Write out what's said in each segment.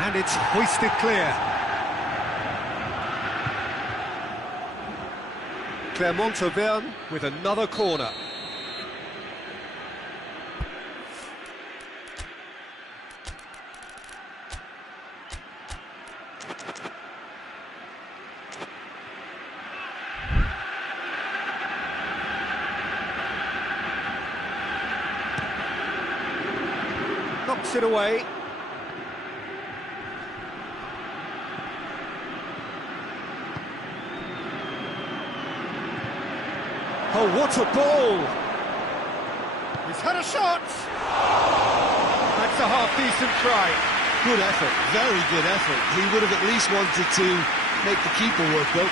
And it's hoisted clear. Kcm4 with another corner. Knocks it away. Oh, what a ball! He's had a shot! That's a half-decent try. Good effort, very good effort. He would have at least wanted to make the keeper work, though.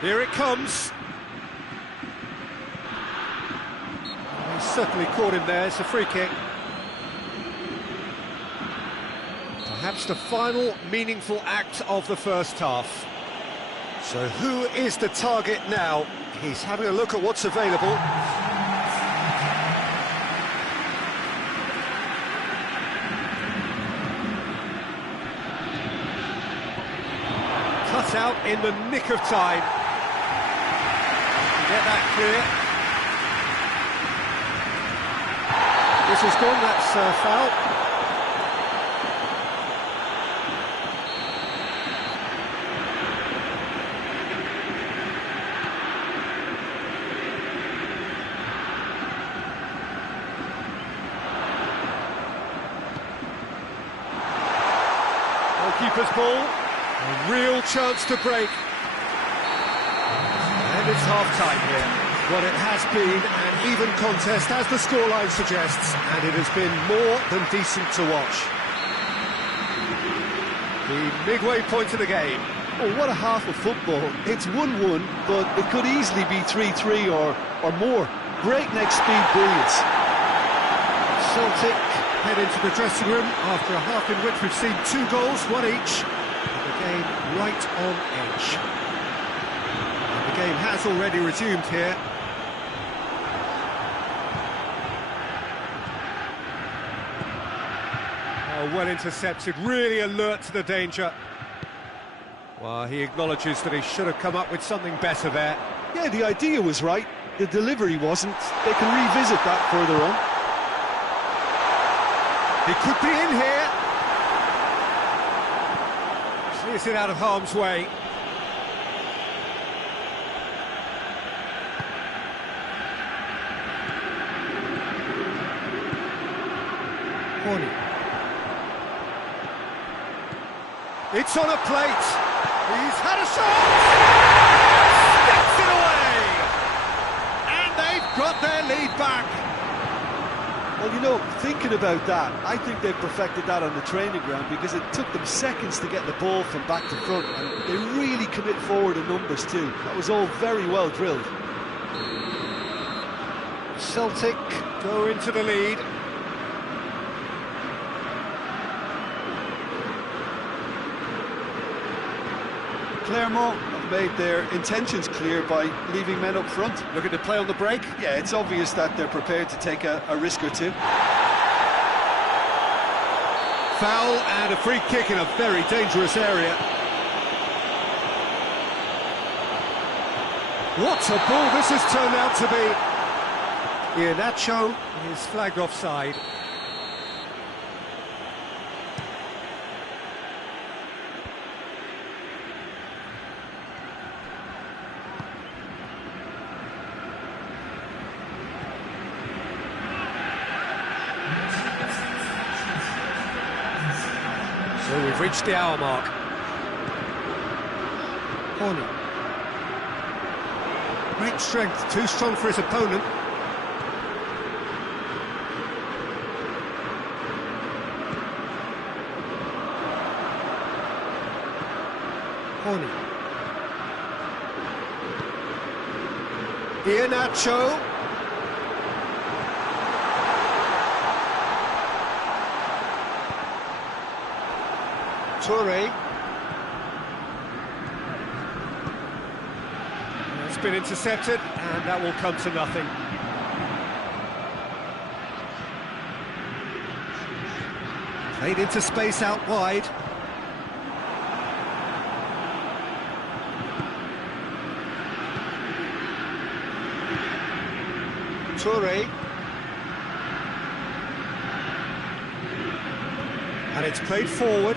Here it comes. He certainly caught him there. It's a free kick. Perhaps the final meaningful act of the first half. So who is the target now? He's having a look at what's available. Cut out in the nick of time. Get that clear. This is gone, that's foul. Keeper's ball, a real chance to break. And it's half-time here. Well, it has been an even contest, as the scoreline suggests, and it has been more than decent to watch. The midway point of the game. Oh, what a half of football. It's 1-1, but it could easily be 3-3 or more. Breakneck speed brilliance. Celtic head into the dressing room after a half in which we've seen 2 goals, 1 each, and the game right on edge. And the game has already resumed here. Oh, well intercepted, really alert to the danger. Well, he acknowledges that he should have come up with something better there. Yeah, the idea was right, the delivery wasn't. They can revisit that further on. He could be in here. Clears it out of harm's way. Corny. It's on a plate. He's had a shot. Sticks it away. And they've got their lead back. Well, you know, thinking about that, I think they've perfected that on the training ground because it took them seconds to get the ball from back to front, and they really commit forward in numbers too. That was all very well drilled. Celtic go into the lead. Clermont have made their intentions clear by leaving men up front. Looking to play on the break. Yeah, it's obvious that they're prepared to take a risk or two. Foul and a free kick in a very dangerous area. What a ball this has turned out to be. Iheanacho is flagged offside. So we've reached the hour mark. Corny. Great strength, too strong for his opponent. Corny. Iheanacho. Toure. It's been intercepted, and that will come to nothing. Played into space out wide. Toure. And it's played forward.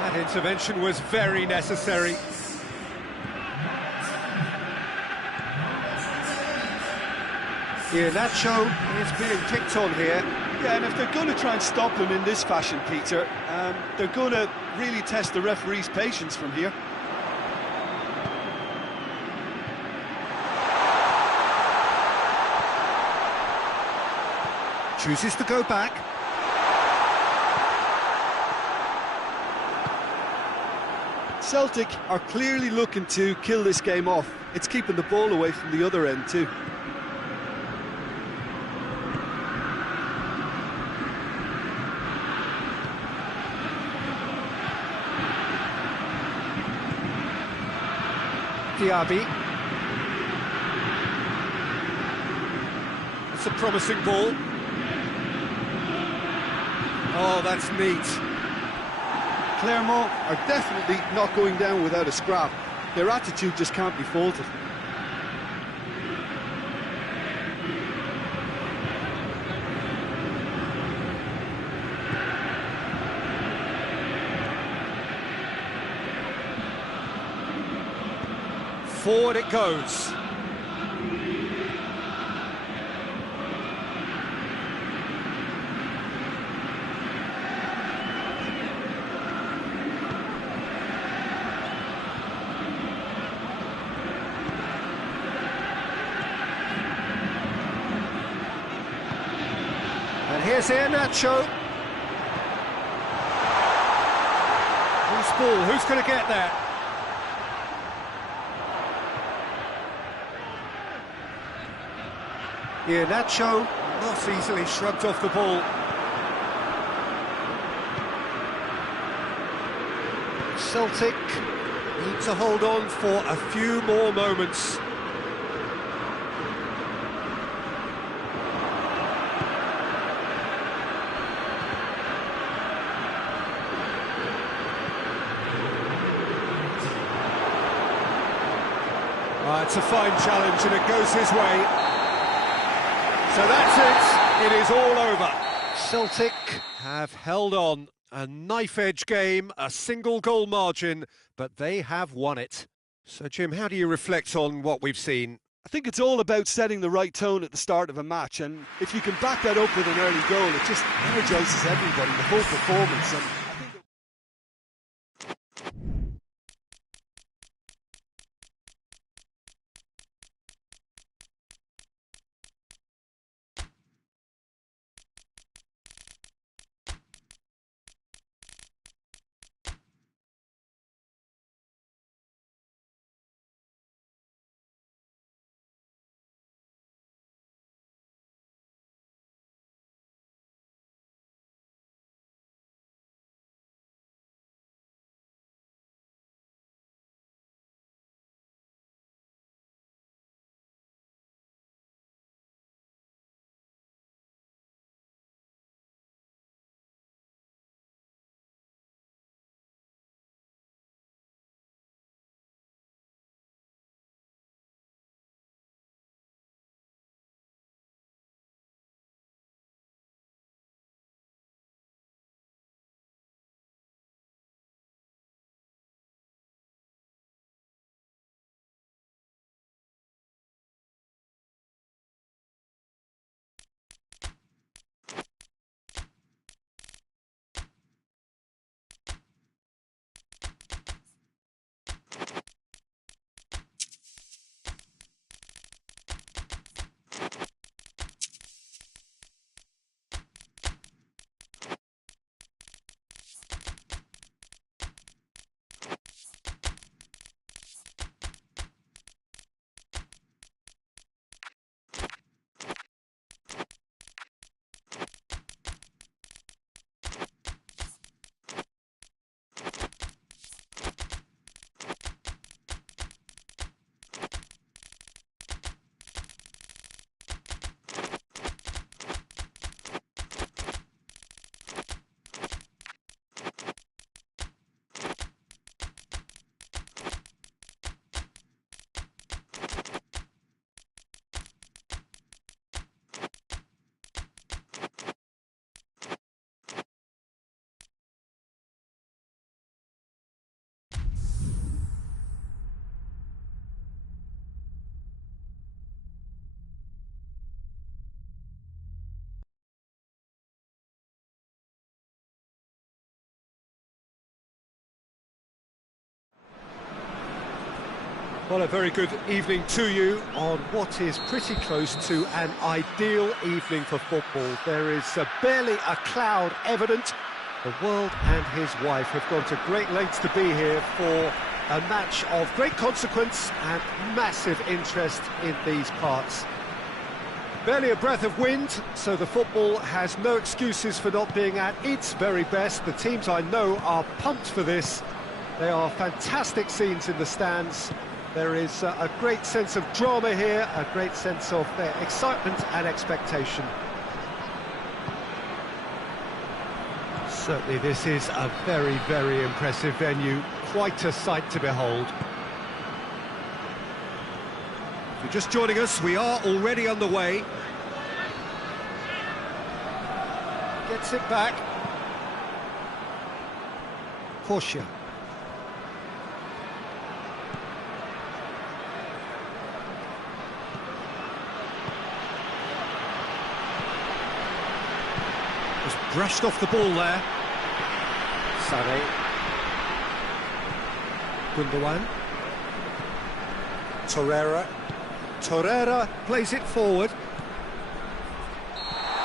That intervention was very necessary. Nacho is being picked on here. Yeah, and if they're going to try and stop him in this fashion, Peter, they're going to really test the referee's patience from here. Chooses to go back. Celtic are clearly looking to kill this game off. It's keeping the ball away from the other end too. Diaby. It's a promising ball. Oh, that's neat. Clermont are definitely not going down without a scrap. Their attitude just can't be faulted. Forward it goes. And here's Nacho. Who's ball? Who's going to get there? Nacho not easily shrugged off the ball. Celtic need to hold on for a few more moments. It's a fine challenge and it goes his way. So that's it, it is all over. Celtic have held on, a knife-edge game, a single goal margin, but they have won it. So Jim, how do you reflect on what we've seen? I think it's all about setting the right tone at the start of a match, and if you can back that up with an early goal, it just energises everybody, the whole performance. And Well, a very good evening to you on what is pretty close to an ideal evening for football. There is barely a cloud evident. The world and his wife have gone to great lengths to be here for a match of great consequence and massive interest in these parts. Barely a breath of wind, so the football has no excuses for not being at its very best. The teams I know are pumped for this. They are fantastic scenes in the stands. There is a great sense of drama here, a great sense of excitement and expectation. Certainly this is a very, very impressive venue, quite a sight to behold. If you're just joining us, we are already underway. Gets it back. Kcm4. Just brushed off the ball there. Sané. Gundogan. Torreira plays it forward.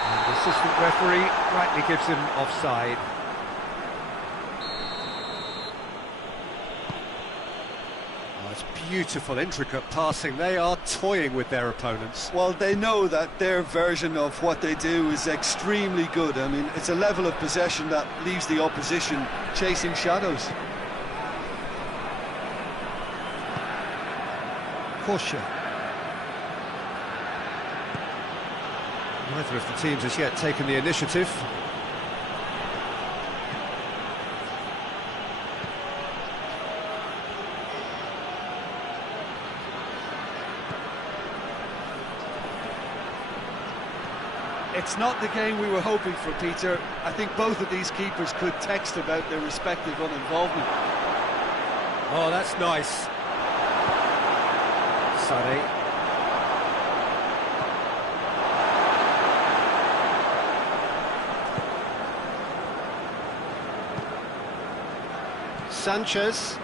And the assistant referee rightly gives him offside. Oh, it's beautiful, intricate passing. They are toying with their opponents. Well, they know that their version of what they do is extremely good. I mean, it's a level of possession that leaves the opposition chasing shadows. Kcm4. Neither of the teams has yet taken the initiative. It's not the game we were hoping for, Peter. I think both of these keepers could text about their respective uninvolvement. Oh, that's nice. Sané. Sanchez.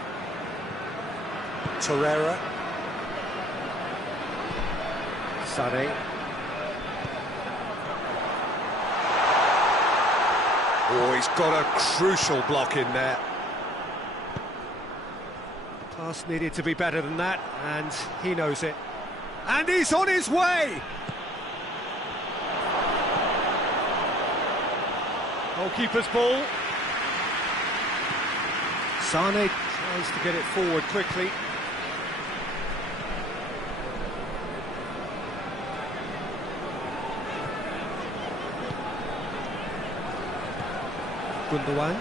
Torreira. Sané. Oh, he's got a crucial block in there. Pass needed to be better than that, and he knows it. And he's on his way! Goalkeeper's ball. Sané tries to get it forward quickly. Gundogan.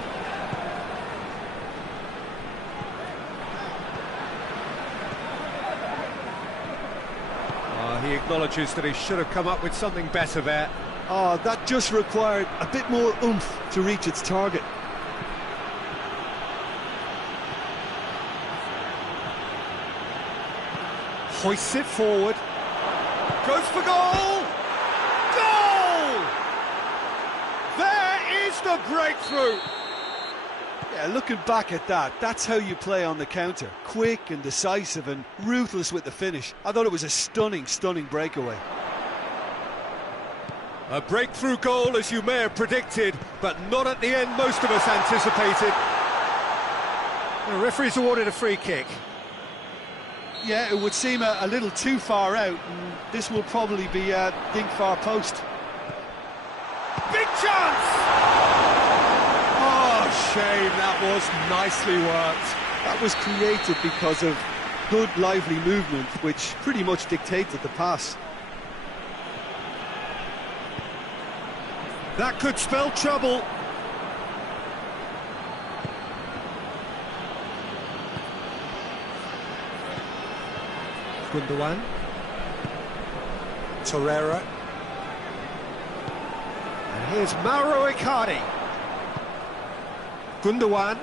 He acknowledges that he should have come up with something better there. Oh, that just required a bit more oomph to reach its target. Hoists it forward. Goes for goal! Goal! There is the breakthrough! Yeah, looking back at that, that's how you play on the counter. Quick and decisive and ruthless with the finish. I thought it was a stunning, stunning breakaway. A breakthrough goal, as you may have predicted, but not at the end most of us anticipated. The referee's awarded a free kick. Yeah, it would seem a little too far out, and this will probably be dink far post. Big chance! Oh, shame, that was nicely worked. That was created because of good, lively movement, which pretty much dictated the pass. That could spell trouble. Gundogan. Torreira. And here's Mauro Icardi. Gundogan.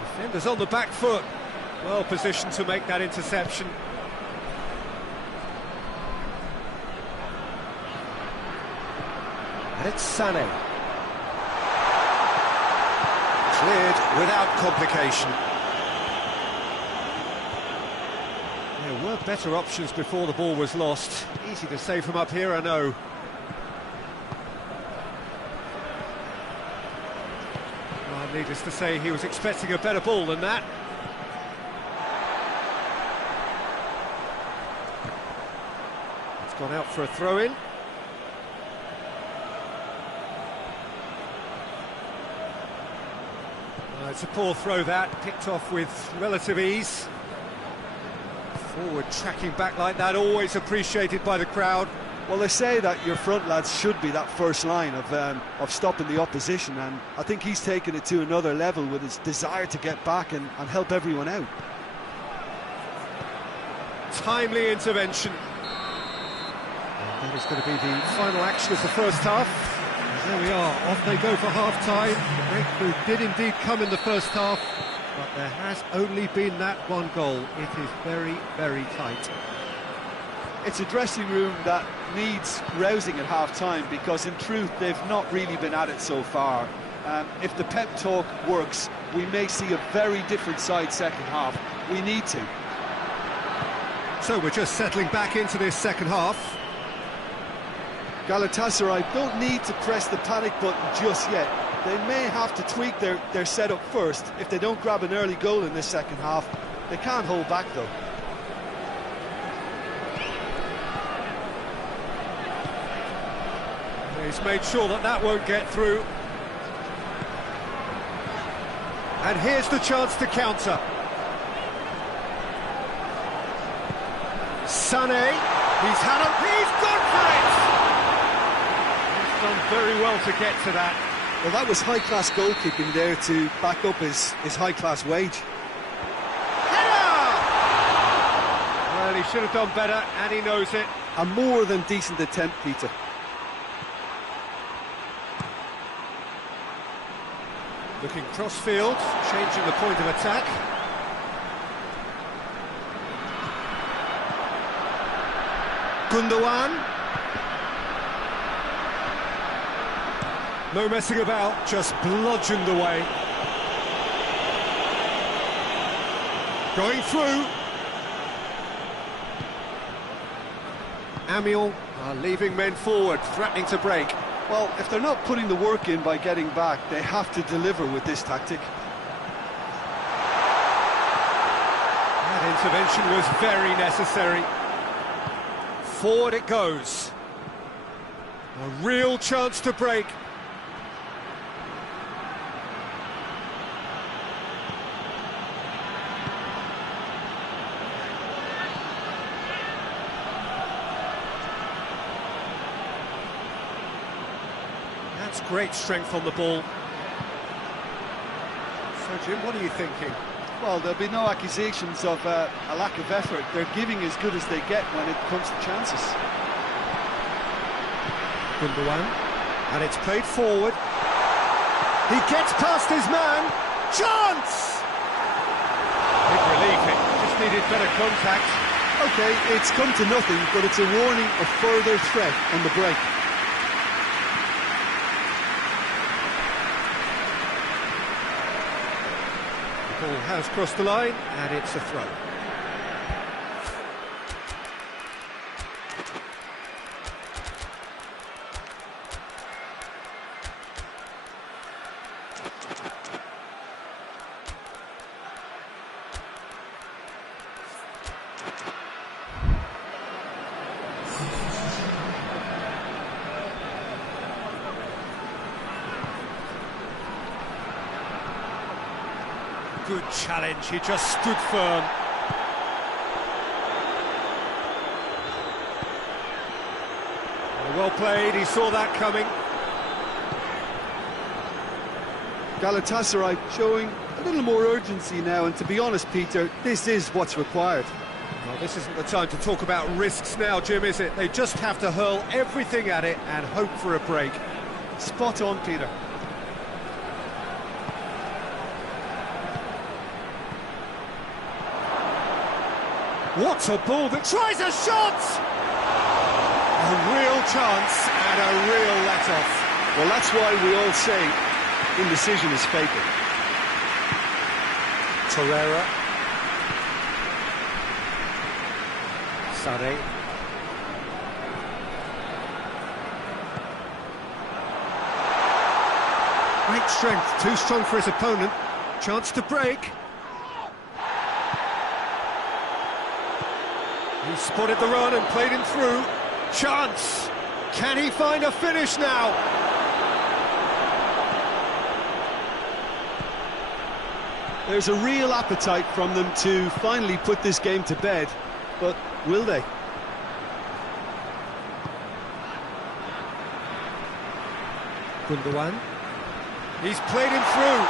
Defenders on the back foot. Well positioned to make that interception. And it's Sané. Cleared without complication. were better options before the ball was lost. Easy to say from up here, I know. Well, needless to say, he was expecting a better ball than that. It's gone out for a throw-in. It's a poor throw that, picked off with relative ease. Forward tracking back like that, always appreciated by the crowd. Well, they say that your front lads should be that first line of stopping the opposition, and I think he's taken it to another level with his desire to get back and help everyone out. Timely intervention. And that is going to be the final action of the first half. There we are, off they go for half-time. The breakthrough did indeed come in the first half, but there has only been that one goal. It is very, very tight. It's a dressing room that needs rousing at half-time, because in truth they've not really been at it so far. If the pep talk works, we may see a very different side second half. We need to. So we're just settling back into this second half. Galatasaray don't need to press the panic button just yet. They may have to tweak their setup first. If they don't grab an early goal in this second half, they can't hold back though. He's made sure that that won't get through. And here's the chance to counter. Sané, he's gone for it! Done very well to get to that. Well, that was high-class goalkeeping there to back up his high-class wage. Header! Well, he should have done better, and he knows it. A more than decent attempt, Peter. Looking cross-field, changing the point of attack. Gundogan. No messing about, just bludgeoned away. Going through. Amiel are leaving men forward, threatening to break. Well, if they're not putting the work in by getting back, they have to deliver with this tactic. That intervention was very necessary. Forward it goes. A real chance to break. That's great strength on the ball. So, Jim, what are you thinking? Well, there'll be no accusations of a lack of effort. They're giving as good as they get when it comes to chances. Gundogan, and it's played forward. He gets past his man. Chance! Big relief, it just needed better contact. OK, it's come to nothing, but it's a warning of further threat on the break. The ball has crossed the line, and it's a throw. Good challenge, he just stood firm. Well played, he saw that coming. Galatasaray showing a little more urgency now, and to be honest, Peter, this is what's required. Well, this isn't the time to talk about risks now, Jim, is it? They just have to hurl everything at it and hope for a break. Spot on, Peter. What a ball that tries a shot! A real chance and a real let-off. Well, that's why we all say indecision is fatal. Torreira. Sane. Great strength, too strong for his opponent. Chance to break. He spotted the run and played him through. Chance! Can he find a finish now? There's a real appetite from them to finally put this game to bed, but will they? Gundogan. He's played him through.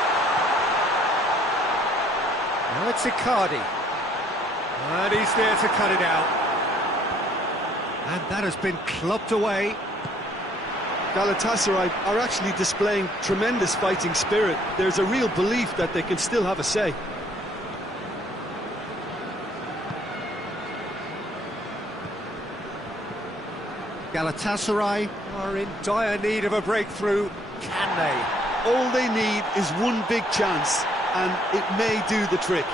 Now it's Icardi. And he's there to cut it out. And that has been clubbed away. Galatasaray are actually displaying tremendous fighting spirit. There's a real belief that they can still have a say. Galatasaray are in dire need of a breakthrough. Can they? All they need is one big chance, and it may do the trick.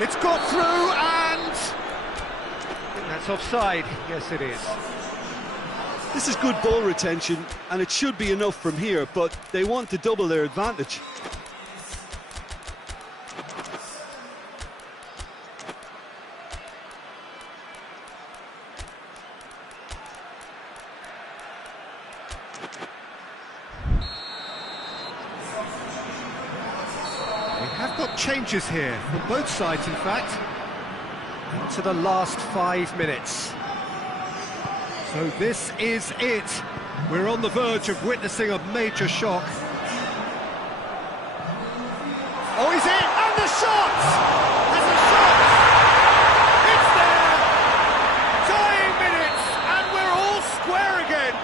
It's got through, and I think that's offside. Yes, it is. This is good ball retention, and it should be enough from here, but they want to double their advantage. We have got changes here, from both sides in fact, into the last 5 minutes. So this is it. We're on the verge of witnessing a major shock. Oh, he's in! And the shot! Has a shot! It's there! Dying minutes, and we're all square again!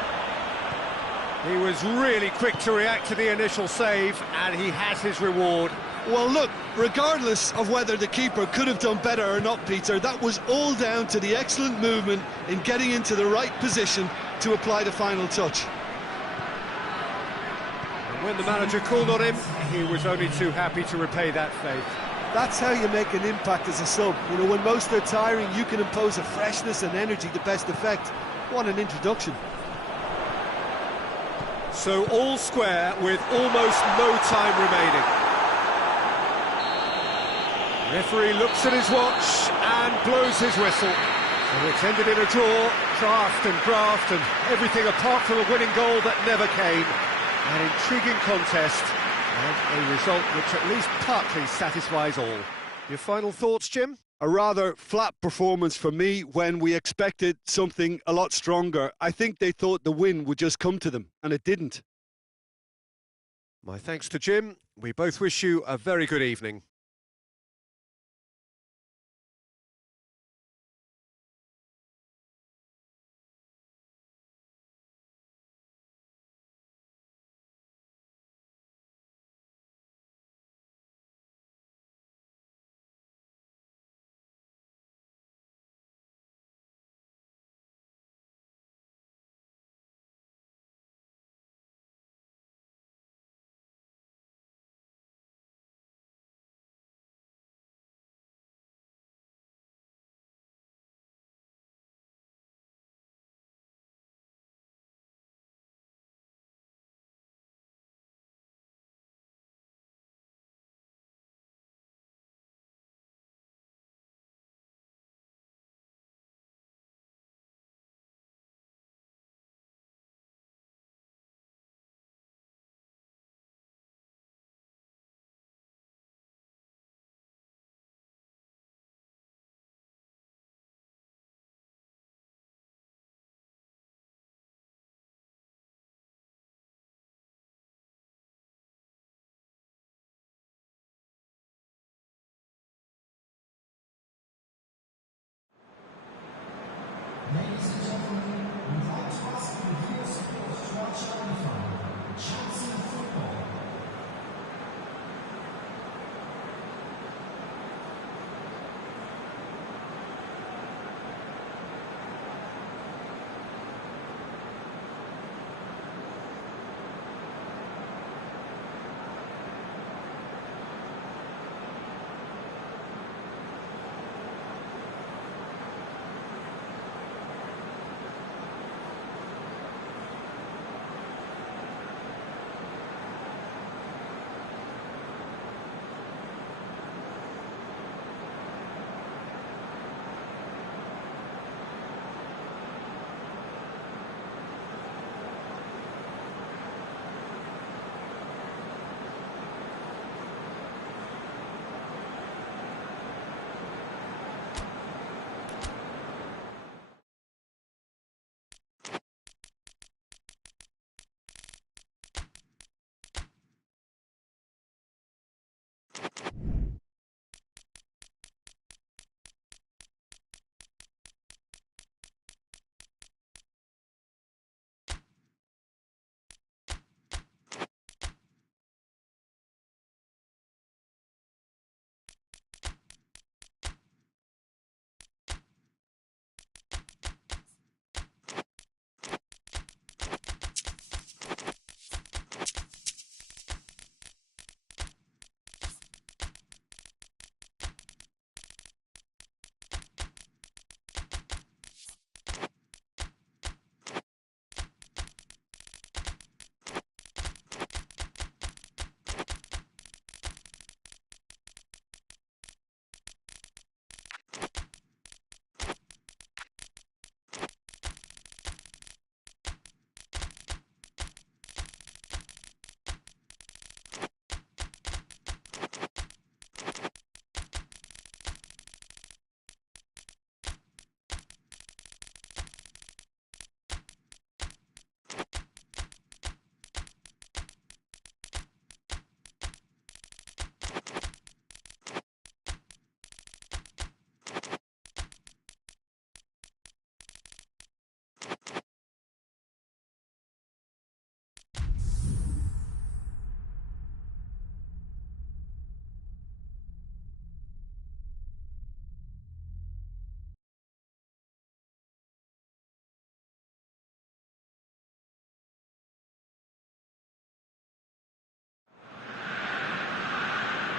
He was really quick to react to the initial save, and he has his reward. Well, look, regardless of whether the keeper could have done better or not, Peter, that was all down to the excellent movement in getting into the right position to apply the final touch. And when the manager called on him, he was only too happy to repay that faith. That's how you make an impact as a sub. You know, when most are tiring, you can impose a freshness and energy to best effect. What an introduction. So all square with almost no time remaining. Referee looks at his watch and blows his whistle. So it's ended in a draw, craft and graft and everything apart from a winning goal that never came. An intriguing contest and a result which at least partly satisfies all. Your final thoughts, Jim? A rather flat performance for me when we expected something a lot stronger. I think they thought the win would just come to them, and it didn't. My thanks to Jim. We both wish you a very good evening.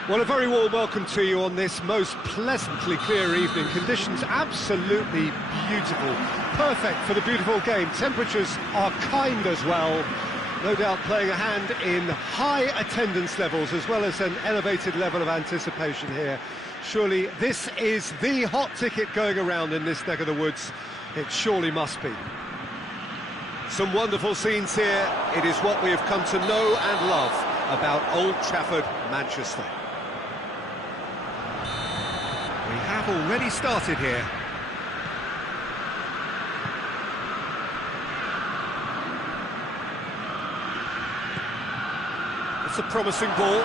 Well, a very warm welcome to you on this most pleasantly clear evening. Conditions absolutely beautiful. Perfect for the beautiful game. Temperatures are kind as well. No doubt playing a hand in high attendance levels as well as an elevated level of anticipation here. Surely this is the hot ticket going around in this neck of the woods. It surely must be. Some wonderful scenes here. It is what we have come to know and love about Old Trafford, Manchester. We have already started here. It's a promising ball.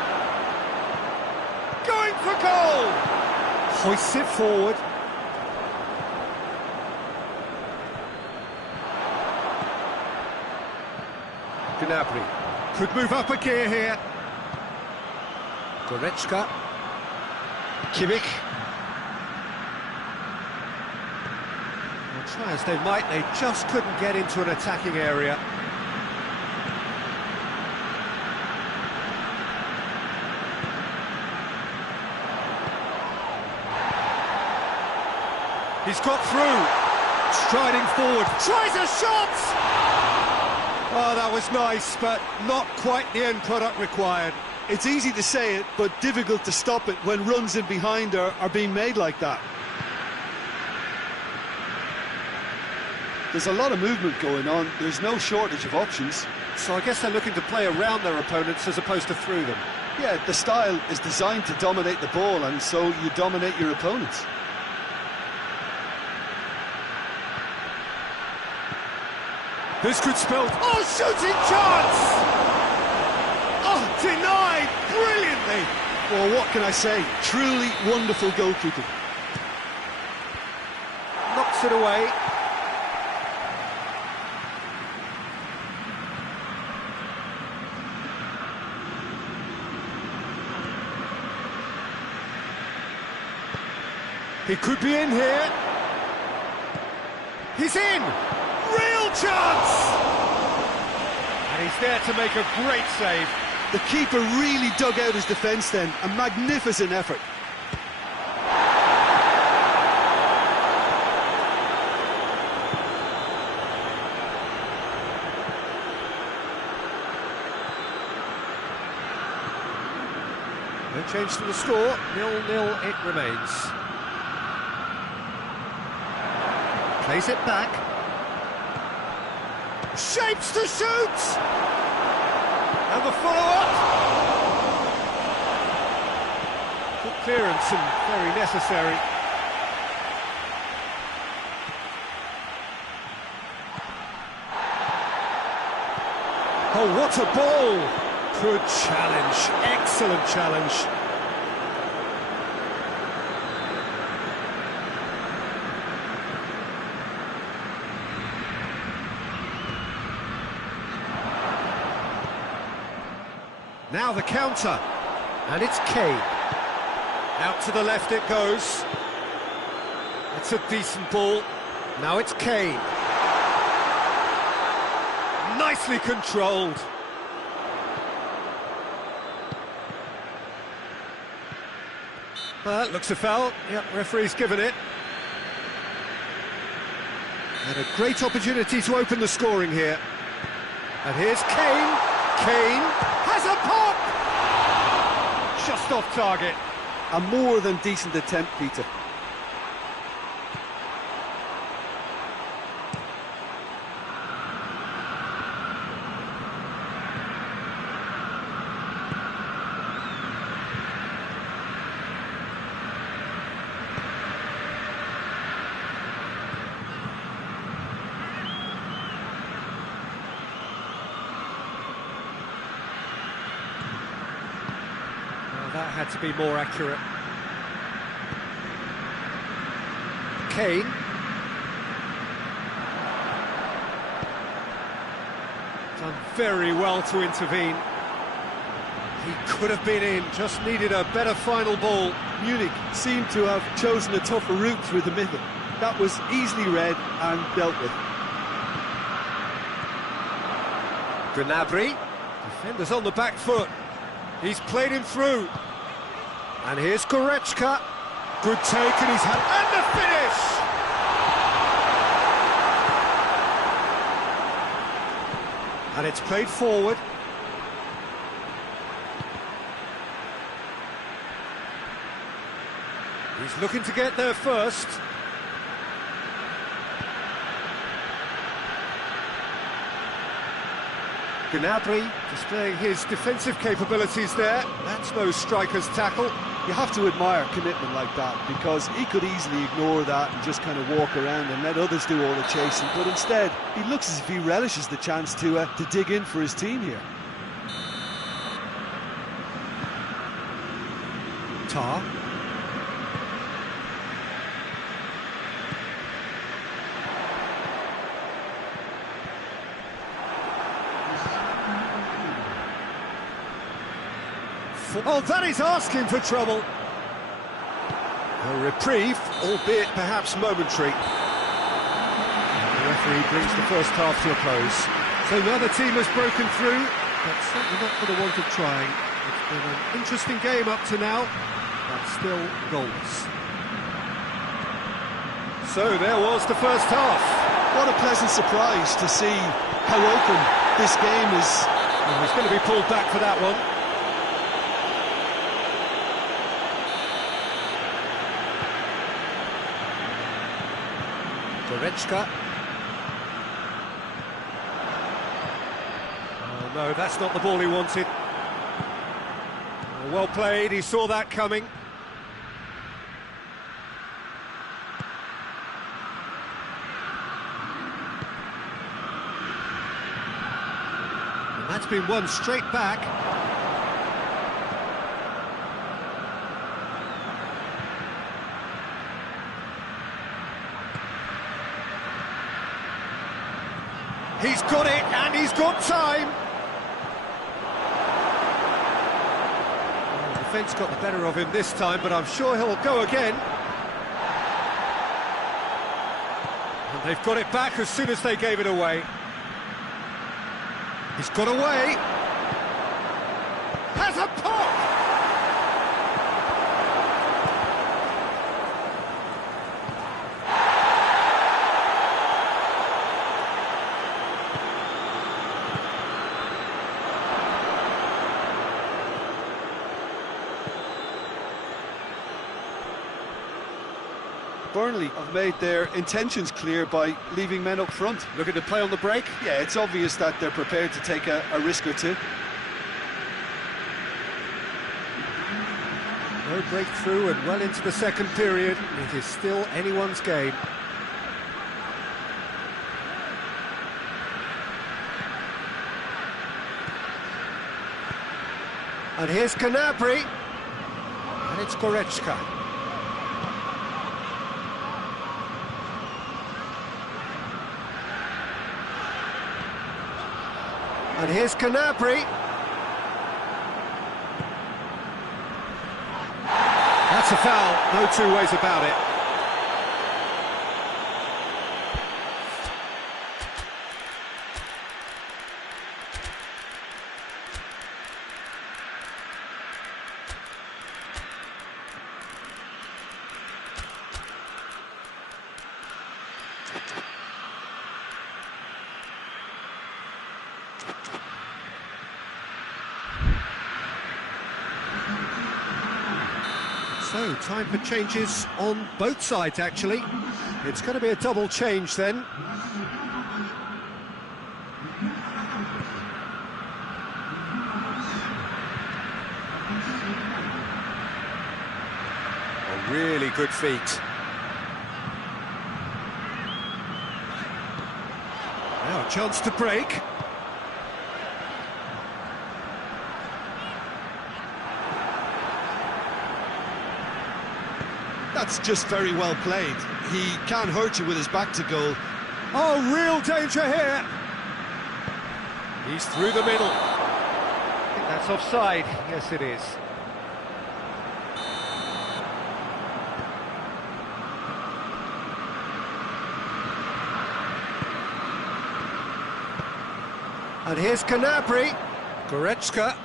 Going for goal! Hoists it forward. Gnabry could move up a gear here. Goretzka. Kimmich. Well, try as they might, they just couldn't get into an attacking area. He's got through, striding forward, tries a shot! Oh, that was nice, but not quite the end product required. It's easy to say it, but difficult to stop it when runs in behind are being made like that. There's a lot of movement going on, there's no shortage of options. So I guess they're looking to play around their opponents as opposed to through them. Yeah, the style is designed to dominate the ball, and so you dominate your opponents. This could spell... Oh, shooting chance! Oh, denied brilliantly! Well, what can I say? Truly wonderful goalkeeping. Knocks it away. He could be in here. He's in! Real chance! And he's there to make a great save. The keeper really dug out his defence then. A magnificent effort. No change to the score. 0-0 it remains. Plays it back. Shapes to shoot! And the follow-up! Good clearance and very necessary. Oh, what a ball! Good challenge, excellent challenge. Now the counter, and it's Kane. Out to the left it goes. It's a decent ball. Now it's Kane. Nicely controlled. That looks a foul. Yep, referee's given it. And a great opportunity to open the scoring here. And here's Kane. Kane has a pop! Just off target. A more than decent attempt, Peter. That had to be more accurate. Kane. Done very well to intervene. He could have been in, just needed a better final ball. Munich seemed to have chosen a tougher route through the middle. That was easily read and dealt with. Gnabry. Defenders on the back foot. He's played him through. And here's Goretzka. Good take, and he's had... And the finish! And it's played forward. He's looking to get there first. Gnabry displaying his defensive capabilities there. That's no striker's tackle. You have to admire commitment like that, because he could easily ignore that and just kind of walk around and let others do all the chasing, but instead he looks as if he relishes the chance to dig in for his team here. Tar. Oh, that is asking for trouble. A reprieve, albeit perhaps momentary. The referee brings the first half to a close. So neither team has broken through, but certainly not for the want of trying. It's been an interesting game up to now, but still goals. So there was the first half. What a pleasant surprise to see how open this game is. Well, he's going to be pulled back for that one. Goretzka. Oh no, that's not the ball he wanted. Oh, well played, he saw that coming. And that's been won straight back. He's got it, and he's got time. Well, the defence got the better of him this time, but I'm sure he'll go again. And they've got it back as soon as they gave it away. He's got away. Has a pop! Burnley have made their intentions clear by leaving men up front. Looking to play on the break. Yeah, it's obvious that they're prepared to take a risk or two. No breakthrough and well into the second period. It is still anyone's game. And here's Gnabry. And it's Goretzka. And here's Gnabry. That's a foul, no two ways about it. So, time for changes on both sides, actually. It's going to be a double change, then. A really good feat. Now, a chance to break. That's just very well played. He can't hurt you with his back to goal. Oh, real danger here. He's through the middle. I think that's offside. Yes, it is. And here's Gnabry. Goretzka.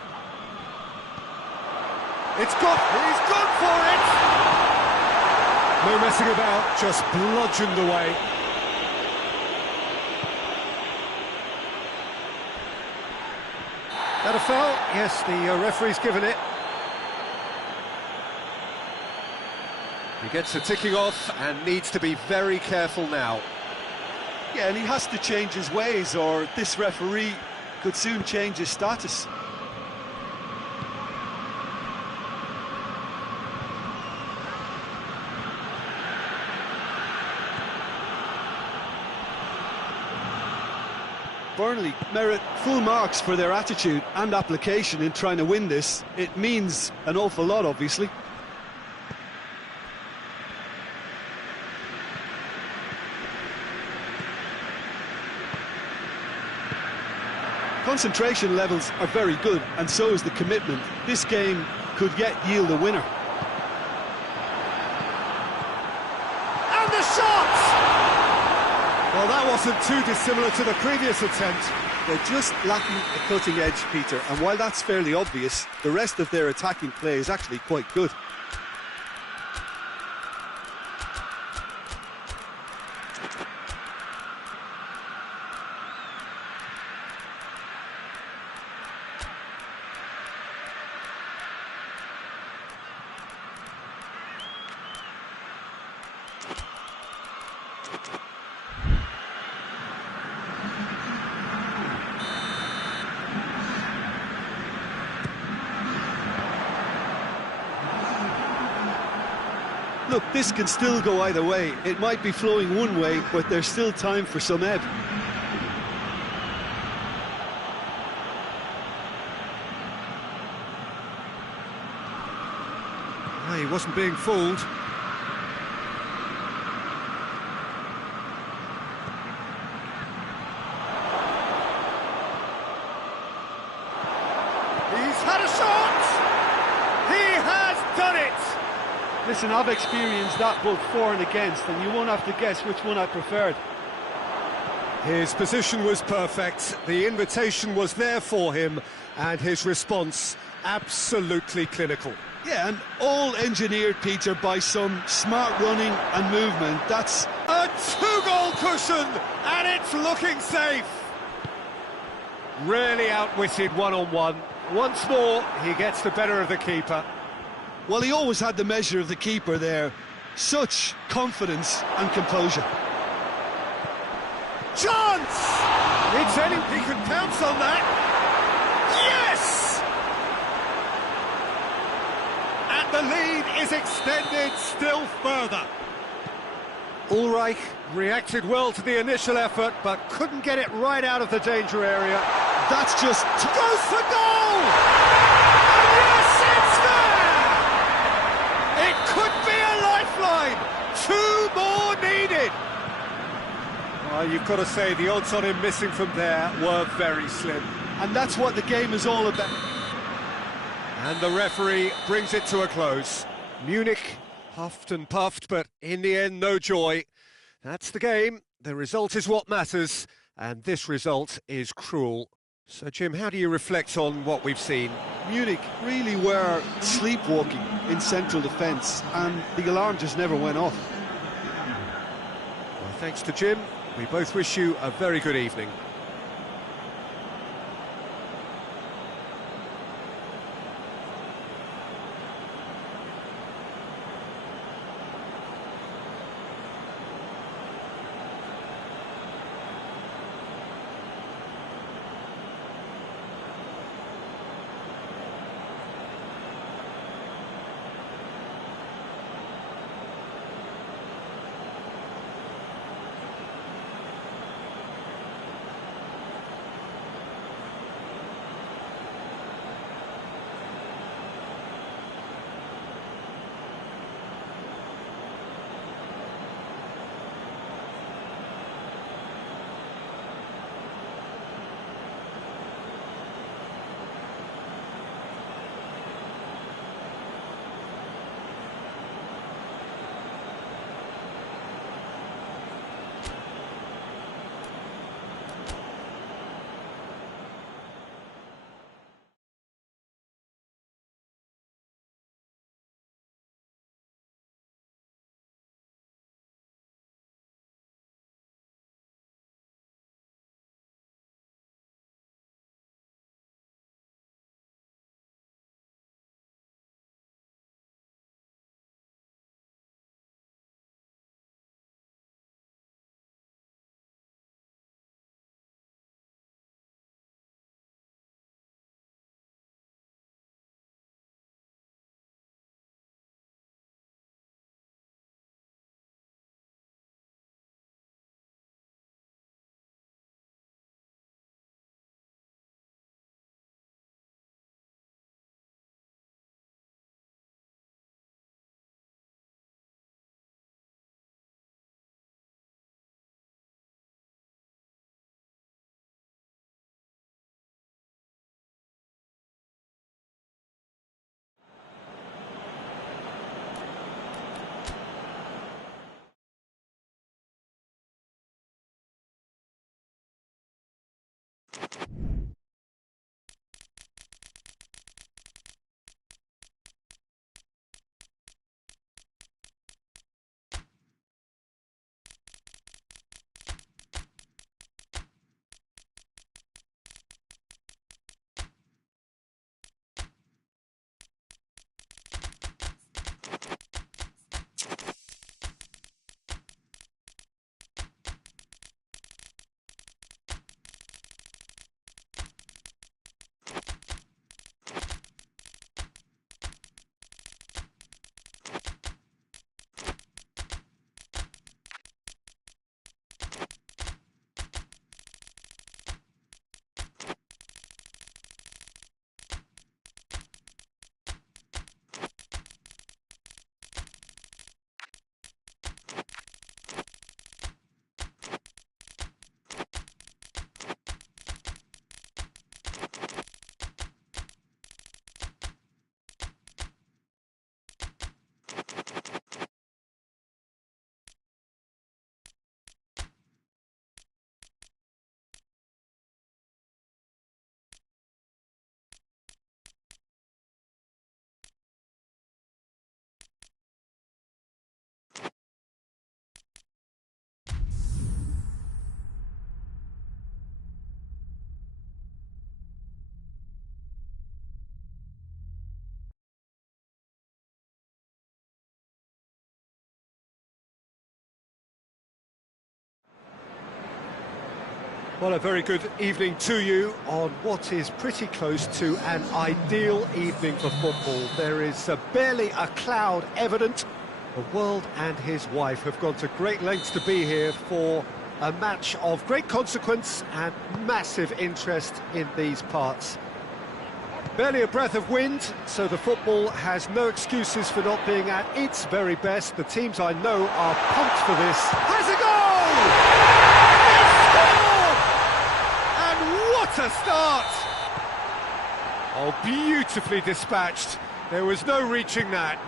It's good. He's gone for it. No messing about, just bludgeoned away. That a foul? Yes, the referee's given it. He gets the ticking off and needs to be very careful now. Yeah, and he has to change his ways, or this referee could soon change his status. Burnley merit full marks for their attitude and application in trying to win this. It means an awful lot, obviously. Concentration levels are very good, and so is the commitment. This game could yet yield a winner. And the shot! Well, that wasn't too dissimilar to the previous attempt. They're just lacking a cutting edge, Peter, and while that's fairly obvious, the rest of their attacking play is actually quite good. Look, this can still go either way. It might be flowing one way, but there's still time for some ebb. He wasn't being fooled. He's had a shot! He has done it! Listen, I've experienced that both for and against, and you won't have to guess which one I preferred. His position was perfect, the invitation was there for him, and his response absolutely clinical. Yeah, and all engineered, Peter, by some smart running and movement. That's a two-goal cushion, and it's looking safe. Really outwitted one-on-one. Once more, he gets the better of the keeper. Well, he always had the measure of the keeper there. Such confidence and composure. Chance! It's any, he can pounce on that. Yes! And the lead is extended still further. Ulreich reacted well to the initial effort, but couldn't get it right out of the danger area. That's just... goes for goal! And yes, it's there! It could be a lifeline. Two more needed. Well, you've got to say the odds on him missing from there were very slim. And that's what the game is all about. And the referee brings it to a close. Munich huffed and puffed, but in the end, no joy. That's the game. The result is what matters, and this result is cruel. So, Jim, how do you reflect on what we've seen? Munich really were sleepwalking in central defence, and the alarm just never went off. Well, thanks to Jim. We both wish you a very good evening. Well, a very good evening to you on what is pretty close to an ideal evening for football. There is barely a cloud evident. The world and his wife have gone to great lengths to be here for a match of great consequence and massive interest in these parts. Barely a breath of wind, so the football has no excuses for not being at its very best. The teams I know are pumped for this. Has a goal! What a start! Oh, beautifully dispatched. There was no reaching that.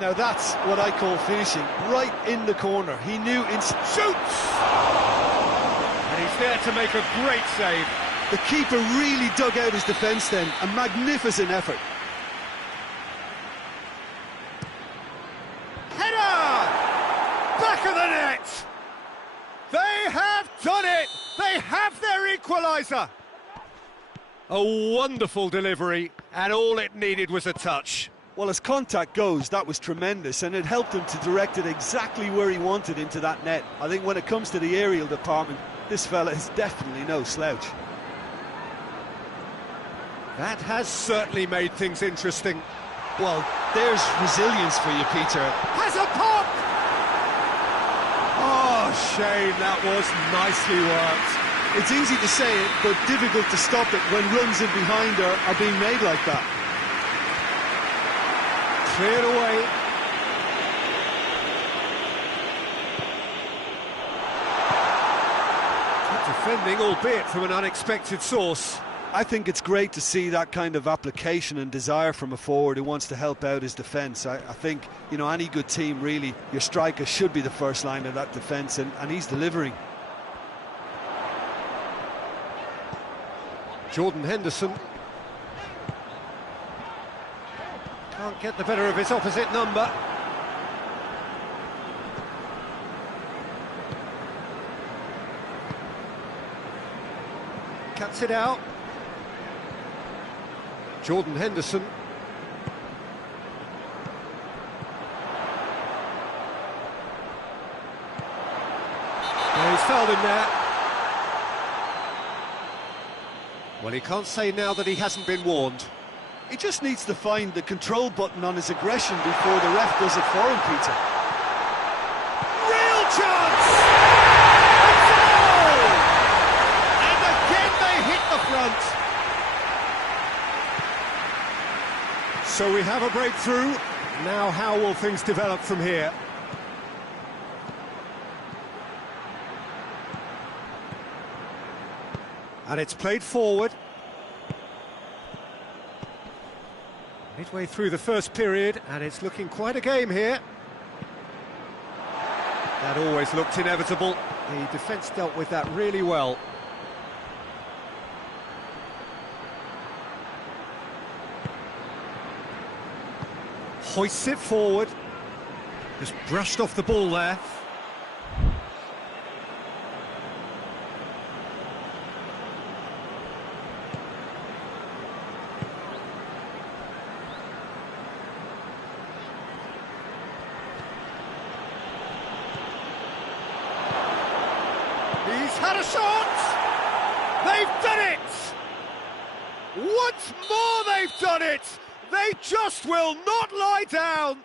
Now that's what I call finishing, right in the corner. He knew shoots! And he's there to make a great save. The keeper really dug out his defence then. A magnificent effort. Header! Back of the net! They have done it! They have their equaliser! A wonderful delivery, and all it needed was a touch. Well, as contact goes, that was tremendous, and it helped him to direct it exactly where he wanted into that net. I think when it comes to the aerial department, this fella is definitely no slouch. That has certainly made things interesting. Well, there's resilience for you, Peter. Has a pop! Oh, Shane, that was nicely worked. It's easy to say it, but difficult to stop it when runs in behind are being made like that. Cleared away. Good defending, albeit from an unexpected source. I think it's great to see that kind of application and desire from a forward who wants to help out his defence. I think, you know, any good team, really, your striker should be the first line of that defence, and he's delivering. Jordan Henderson can't get the better of his opposite number. Cuts it out. Jordan Henderson. Yeah, he's fouled him there. Well, he can't say now that he hasn't been warned. He just needs to find the control button on his aggression before the ref does it for him, Peter. Real chance! It's a goal! And again they hit the front. So we have a breakthrough. Now how will things develop from here? And it's played forward. Midway through the first period, and it's looking quite a game here. That always looked inevitable. The defence dealt with that really well. Hoists it forward. Just brushed off the ball there. He's had a shot! They've done it! Once more they've done it! They just will not lie down!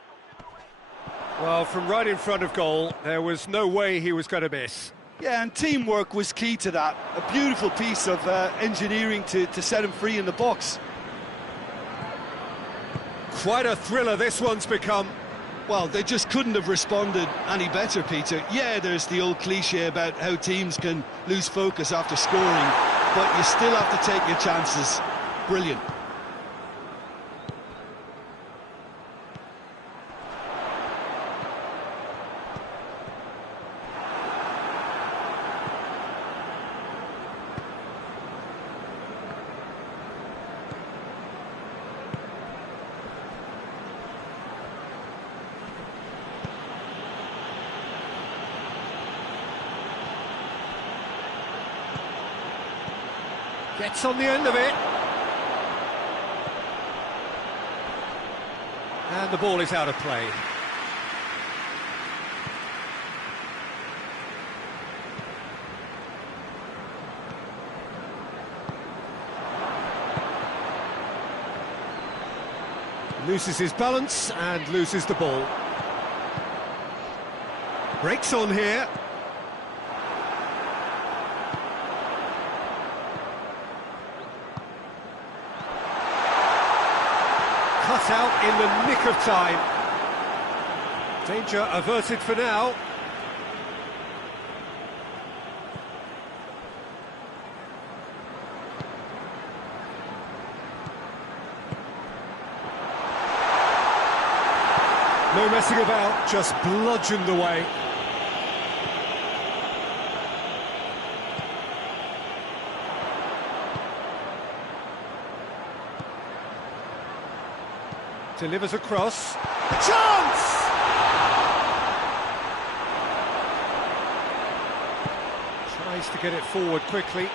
Well, from right in front of goal, there was no way he was going to miss. Yeah, and teamwork was key to that. A beautiful piece of engineering to set him free in the box. Quite a thriller this one's become. Well, they just couldn't have responded any better, Peter. Yeah, there's the old cliche about how teams can lose focus after scoring, but you still have to take your chances. Brilliant. Gets on the end of it. And the ball is out of play. Loses his balance and loses the ball. Breaks on here. Cut out in the nick of time. Danger averted for now. No messing about, just bludgeoned away. Delivers across. A chance! Tries to get it forward quickly.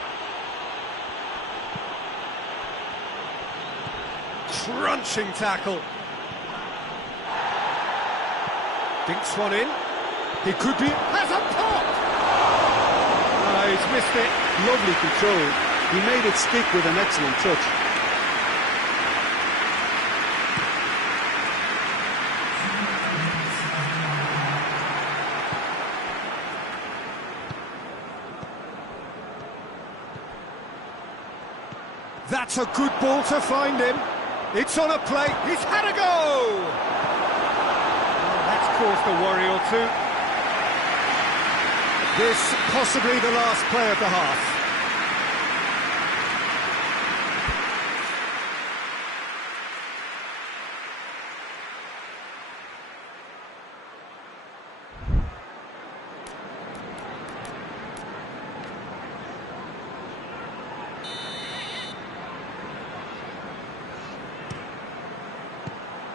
Crunching tackle. Dinks one in. He could be... Has a pop! He's missed it. Lovely control. He made it stick with an excellent touch. That's a good ball to find him. It's on a plate. He's had a go! That's caused a worry or two. This possibly the last play of the half.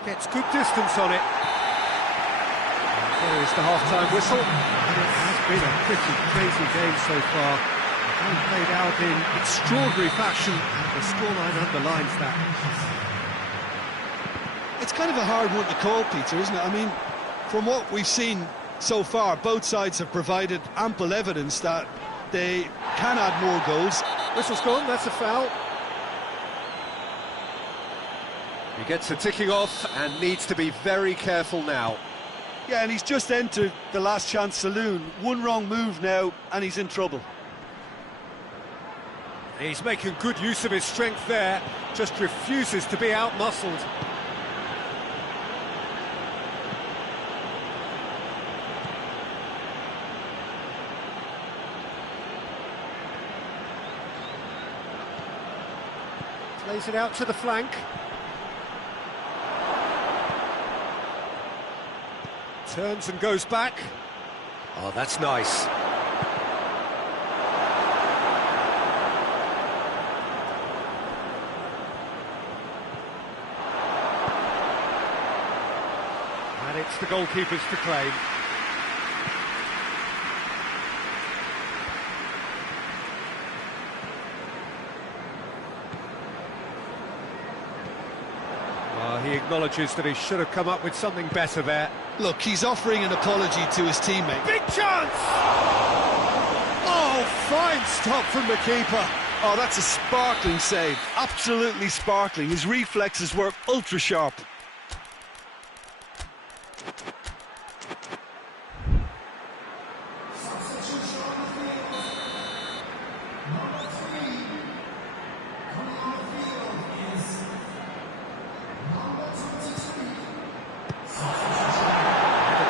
Gets good distance on it. There is the half-time whistle. And it has been a pretty crazy game so far. The game played out in extraordinary fashion, and the scoreline underlines that. It's kind of a hard one to call, Peter, isn't it? I mean, from what we've seen so far, both sides have provided ample evidence that they can add more goals. Whistle's gone, that's a foul. He gets the ticking off and needs to be very careful now. Yeah, and he's just entered the last chance saloon. One wrong move now, and he's in trouble. He's making good use of his strength there, just refuses to be out-muscled. Plays it out to the flank. Turns and goes back. Oh, that's nice. And it's the goalkeepers to claim. He acknowledges that he should have come up with something better there. Look, he's offering an apology to his teammate. Big chance! Oh, fine stop from the keeper. Oh, that's a sparkling save. Absolutely sparkling. His reflexes were ultra sharp.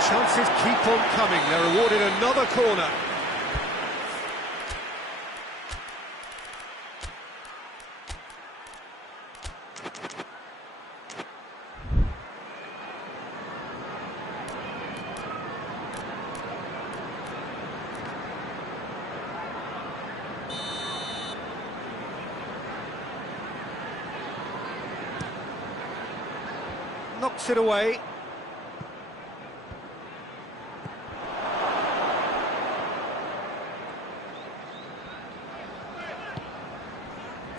Chances keep on coming. They're awarded another corner. Knocks it away.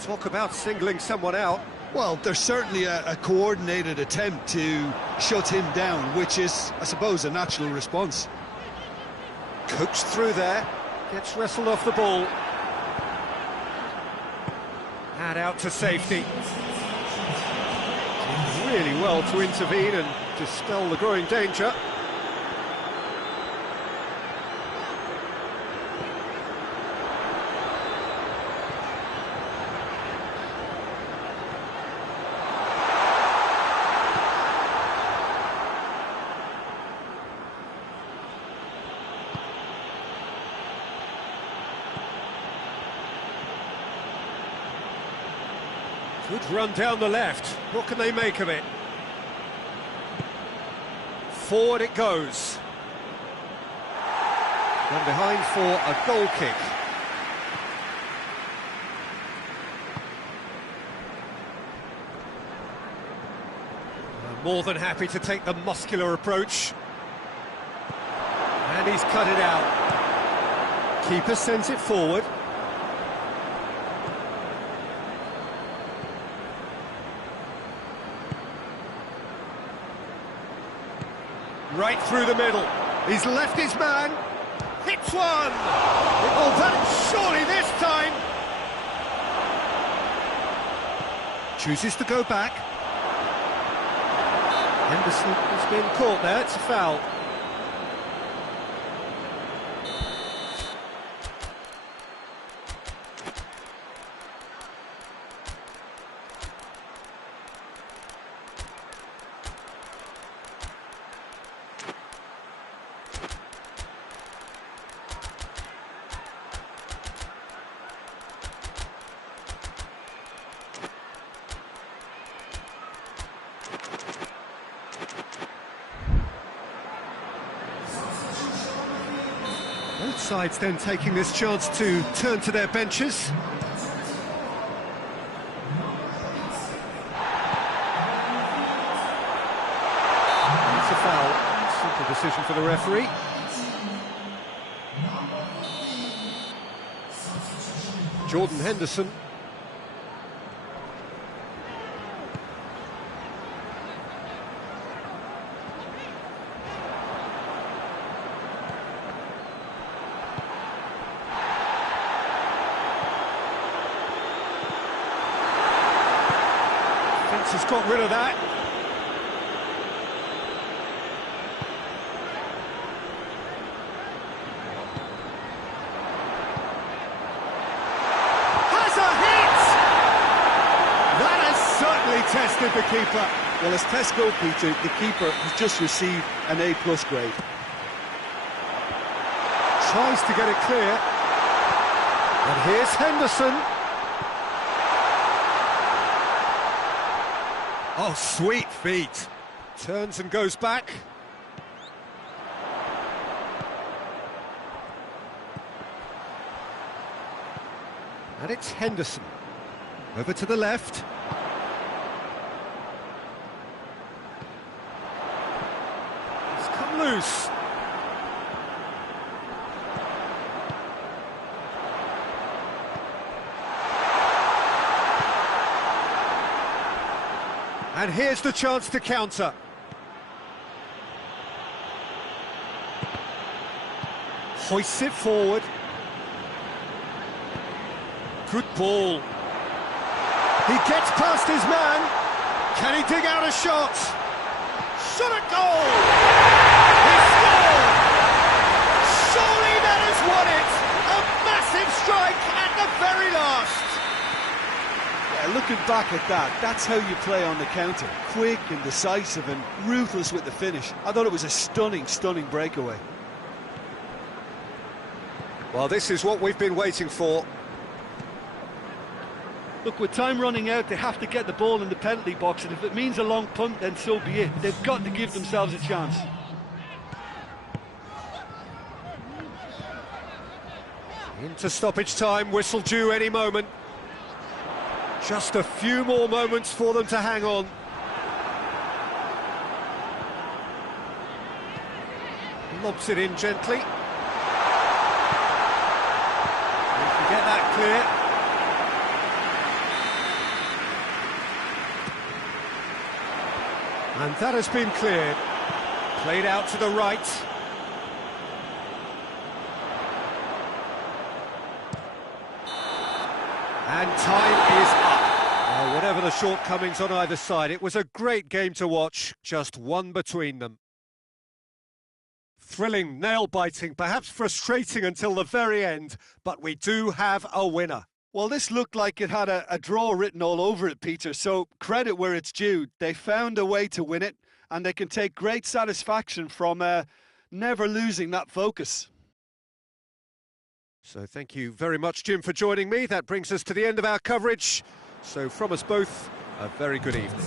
Talk about singling someone out. Well, there's certainly a coordinated attempt to shut him down, which is, I suppose, a natural response. Coached through there, gets wrestled off the ball. And out to safety. really well to intervene and dispel the growing danger. Good run down the left. What can they make of it? Forward it goes. One behind for a goal kick. More than happy to take the muscular approach. And he's cut it out. Keeper sends it forward. Right through the middle. He's left his man. Hits one! Oh, that surely this time! Chooses to go back. Henderson has been caught there, it's a foul. Both sides then taking this chance to turn to their benches. It's a foul. Simple decision for the referee. Jordan Henderson. Has got rid of that. Has a hit! That has certainly tested the keeper. Well, as tests go, Peter, the keeper has just received an A+ grade. Tries to get it clear. And here's Henderson. Oh, sweet feet. Turns and goes back. And it's Henderson. Over to the left. It's come loose. And here's the chance to counter. Hoists it forward. Good ball. He gets past his man. Can he dig out a shot? Shot at goal! He scored! Surely that has won it! A massive strike at the very last! Looking back at that, that's how you play on the counter. Quick and decisive and ruthless with the finish. I thought it was a stunning, stunning breakaway. Well, this is what we've been waiting for. Look, with time running out, they have to get the ball in the penalty box, and if it means a long punt, then so be it. They've got to give themselves a chance. Into stoppage time, whistle due any moment. Just a few more moments for them to hang on. Lobs it in gently. They can get that clear. And that has been cleared. Played out to the right. And time is up. Well, whatever whatever the shortcomings on either side. It was a great game to watch, just one between them. Thrilling, nail-biting, perhaps frustrating until the very end, but we do have a winner. Well, this looked like it had a draw written all over it, Peter, so credit where it's due. They found a way to win it, and they can take great satisfaction from never losing that focus. So thank you very much, Jim, for joining me. That brings us to the end of our coverage. So from us both, a very good evening.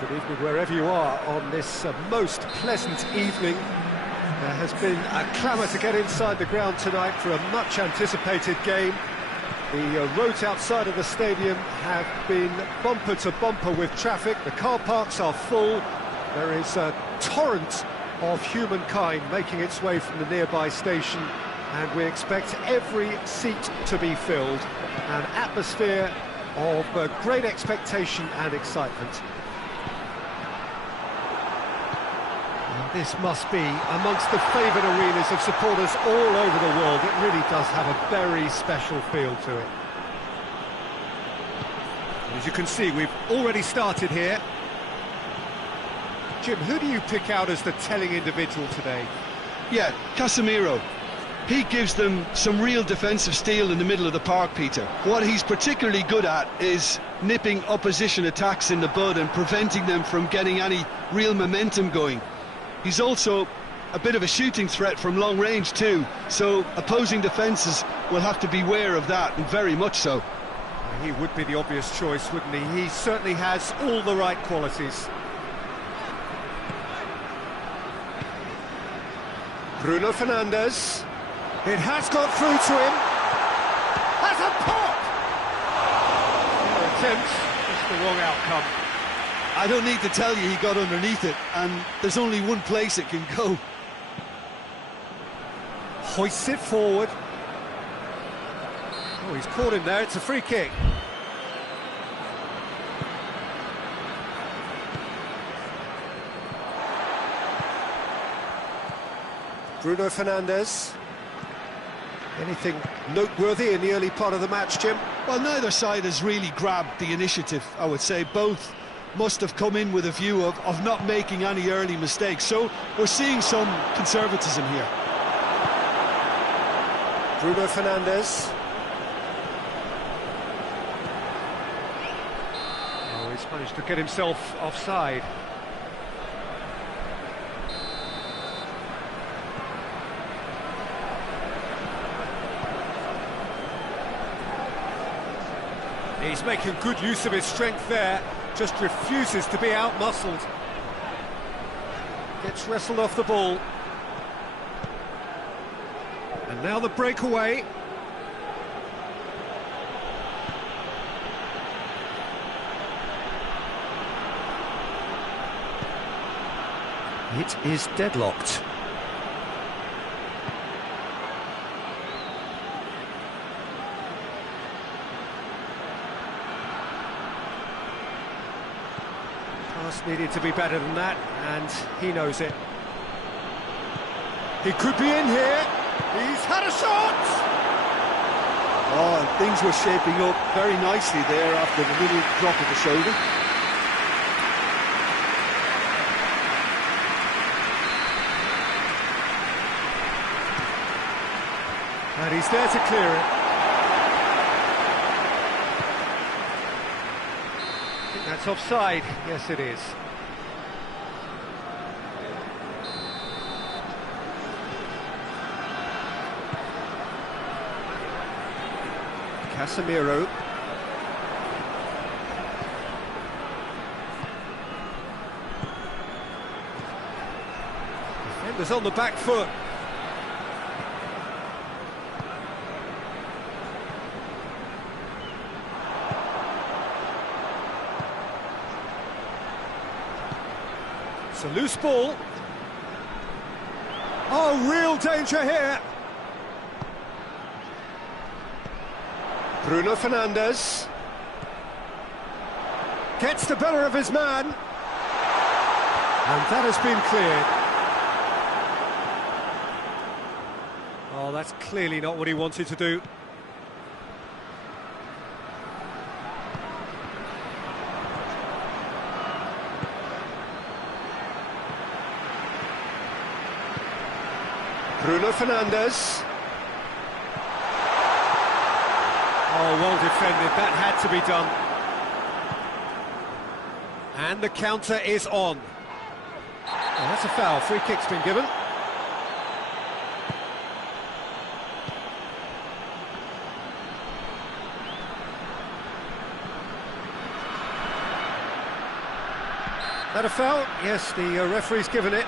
Good evening wherever you are on this most pleasant evening. There has been a clamour to get inside the ground tonight for a much anticipated game. The roads outside of the stadium have been bumper to bumper with traffic. The car parks are full. There is a torrent of humankind making its way from the nearby station, and we expect every seat to be filled. An atmosphere of great expectation and excitement. This must be amongst the favoured arenas of supporters all over the world. It really does have a very special feel to it. As you can see, we've already started here. Jim, who do you pick out as the telling individual today? Yeah, Casemiro. He gives them some real defensive steel in the middle of the park, Peter. What he's particularly good at is nipping opposition attacks in the bud and preventing them from getting any real momentum going. He's also a bit of a shooting threat from long range too, so opposing defences will have to beware of that, and very much so. He would be the obvious choice, wouldn't he? He certainly has all the right qualities. Bruno Fernandes. It has got through to him. Has a pop! Attempt, just the wrong outcome. I don't need to tell you he got underneath it, and there's only one place it can go. Hoists it forward. Oh, he's caught him there, it's a free kick. Bruno Fernandes. Anything noteworthy in the early part of the match, Jim? Well, neither side has really grabbed the initiative, I would say. Both must have come in with a view of not making any early mistakes, so we're seeing some conservatism here. Bruno Fernandes. Oh, he's managed to get himself offside. He's making good use of his strength there. Just refuses to be out-muscled. Gets wrestled off the ball. And now the breakaway. It is deadlocked. needed to be better than that, and he knows it. He could be in here. He's had a shot! Oh, and things were shaping up very nicely there after the little drop of the shoulder. And he's there to clear it. I think that's offside. Yes, it is. Casemiro. Defenders on the back foot. It's a loose ball. Oh, real danger here. Bruno Fernandes gets the better of his man, and that has been cleared. Oh, that's clearly not what he wanted to do. Bruno Fernandes. Oh, well defended, that had to be done. And the counter is on. Oh, that's a foul, free kick's been given. That a foul? Yes, the referee's given it.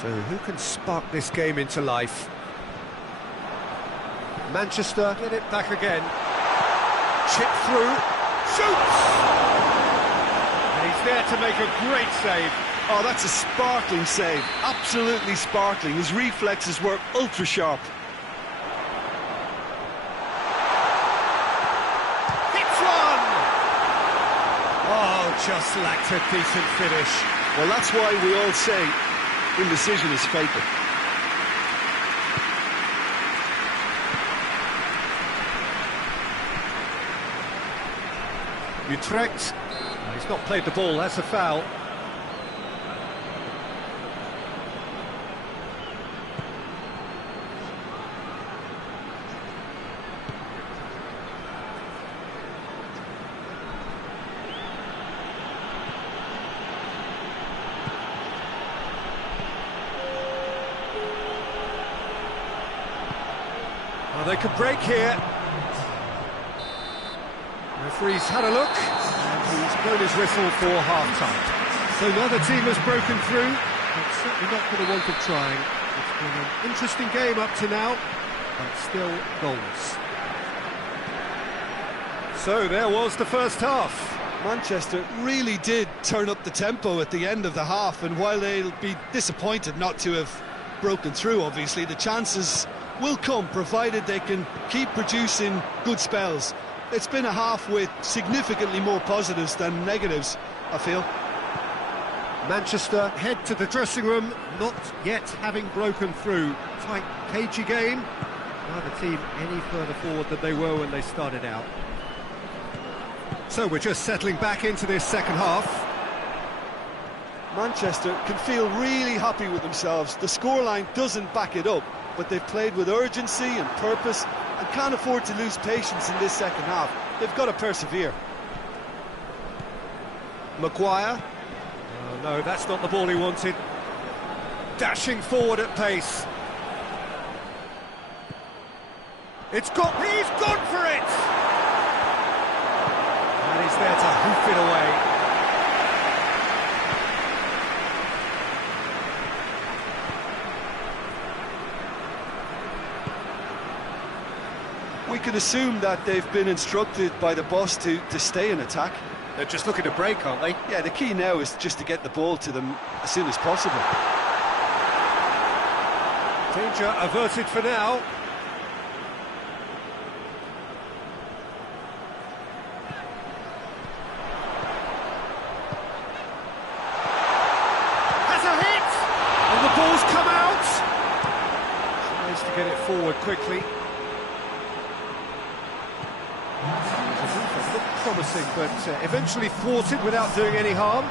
So who can spark this game into life? Manchester get it back again. Chip through, shoots! And he's there to make a great save. Oh, that's a sparkling save, absolutely sparkling. His reflexes were ultra sharp. Hits one! Oh, just lacked a decent finish. Well, that's why we all say indecision is fatal. Utrecht, he's not played the ball, that's a foul. Well, they could break here. Referee's had a look, and he's blown his whistle for half-time. So neither team has broken through, but certainly not for the want of trying. It's been an interesting game up to now, but still goals. So there was the first half. Manchester really did turn up the tempo at the end of the half, and while they'll be disappointed not to have broken through, obviously, the chances will come, provided they can keep producing good spells. It's been a half with significantly more positives than negatives, I feel. Manchester head to the dressing room, not yet having broken through. Tight, cagey game. Neither team any further forward than they were when they started out. So we're just settling back into this second half. Manchester can feel really happy with themselves. The scoreline doesn't back it up, but they've played with urgency and purpose and can't afford to lose patience in this second half. They've got to persevere. Maguire. Oh, no, that's not the ball he wanted. Dashing forward at pace. He's gone for it! And he's there to hoof it away. We can assume that they've been instructed by the boss to stay in attack. They're just looking to break, aren't they? Yeah, the key now is just to get the ball to them as soon as possible. Danger averted for now. Has a hit! And the ball's come out! Tries to get it forward quickly. It looked promising, but eventually thwarted without doing any harm.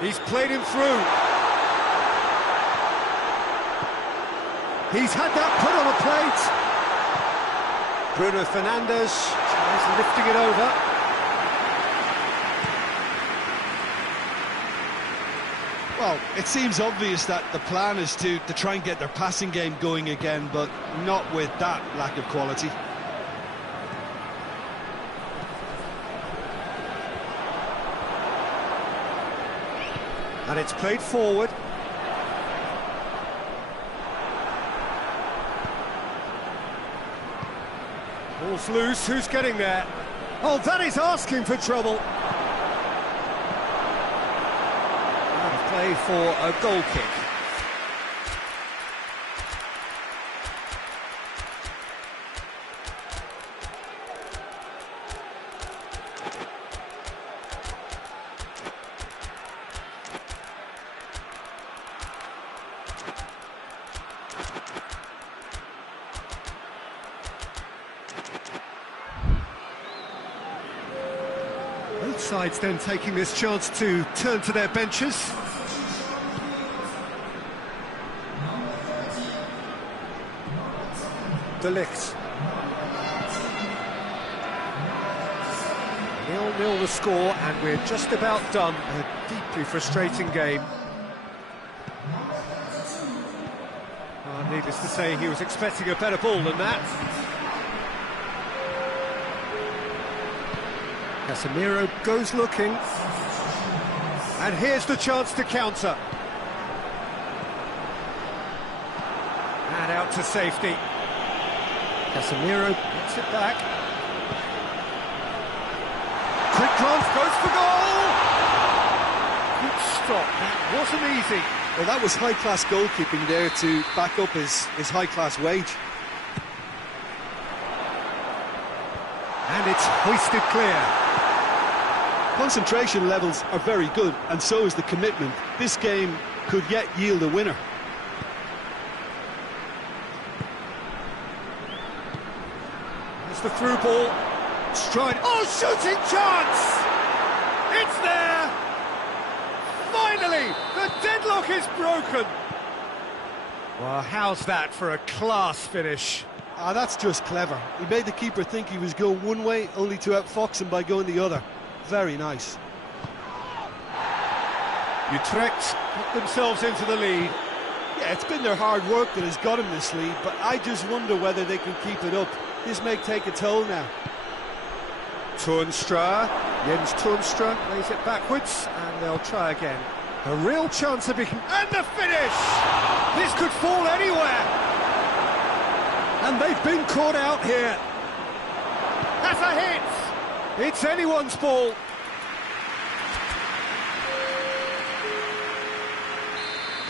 He's played him through. He's had that put on a plate. Bruno Fernandes tries lifting it over. Well, it seems obvious that the plan is to try and get their passing game going again, but not with that lack of quality. And it's played forward. Ball's loose, who's getting there? Oh, that is asking for trouble. Out of play for a goal kick. Both sides then taking this chance to turn to their benches. De Ligt. 0-0 the score, and we're just about done. A deeply frustrating game. Needless to say, he was expecting a better ball than that. Casemiro goes looking. And here's the chance to counter. And out to safety. Casemiro gets it back. Quick glance, goes for goal! Good stop, that wasn't easy. Well, that was high-class goalkeeping there to back up his high-class wage. And it's hoisted clear. Concentration levels are very good, and so is the commitment. This game could yet yield a winner. There's the through ball. Stride. Oh, shooting chance! It's there! Finally, the deadlock is broken. Well, how's that for a class finish? Ah, that's just clever. He made the keeper think he was going one way, only to outfox him by going the other. Very nice. Utrecht put themselves into the lead. Yeah, it's been their hard work that has got him this lead, but I just wonder whether they can keep it up. This may take a toll now. Toornstra, Jens Toornstra plays it backwards, and they'll try again. A real chance of being... And the finish! This could fall anywhere! And they've been caught out here. That's a hit! It's anyone's ball.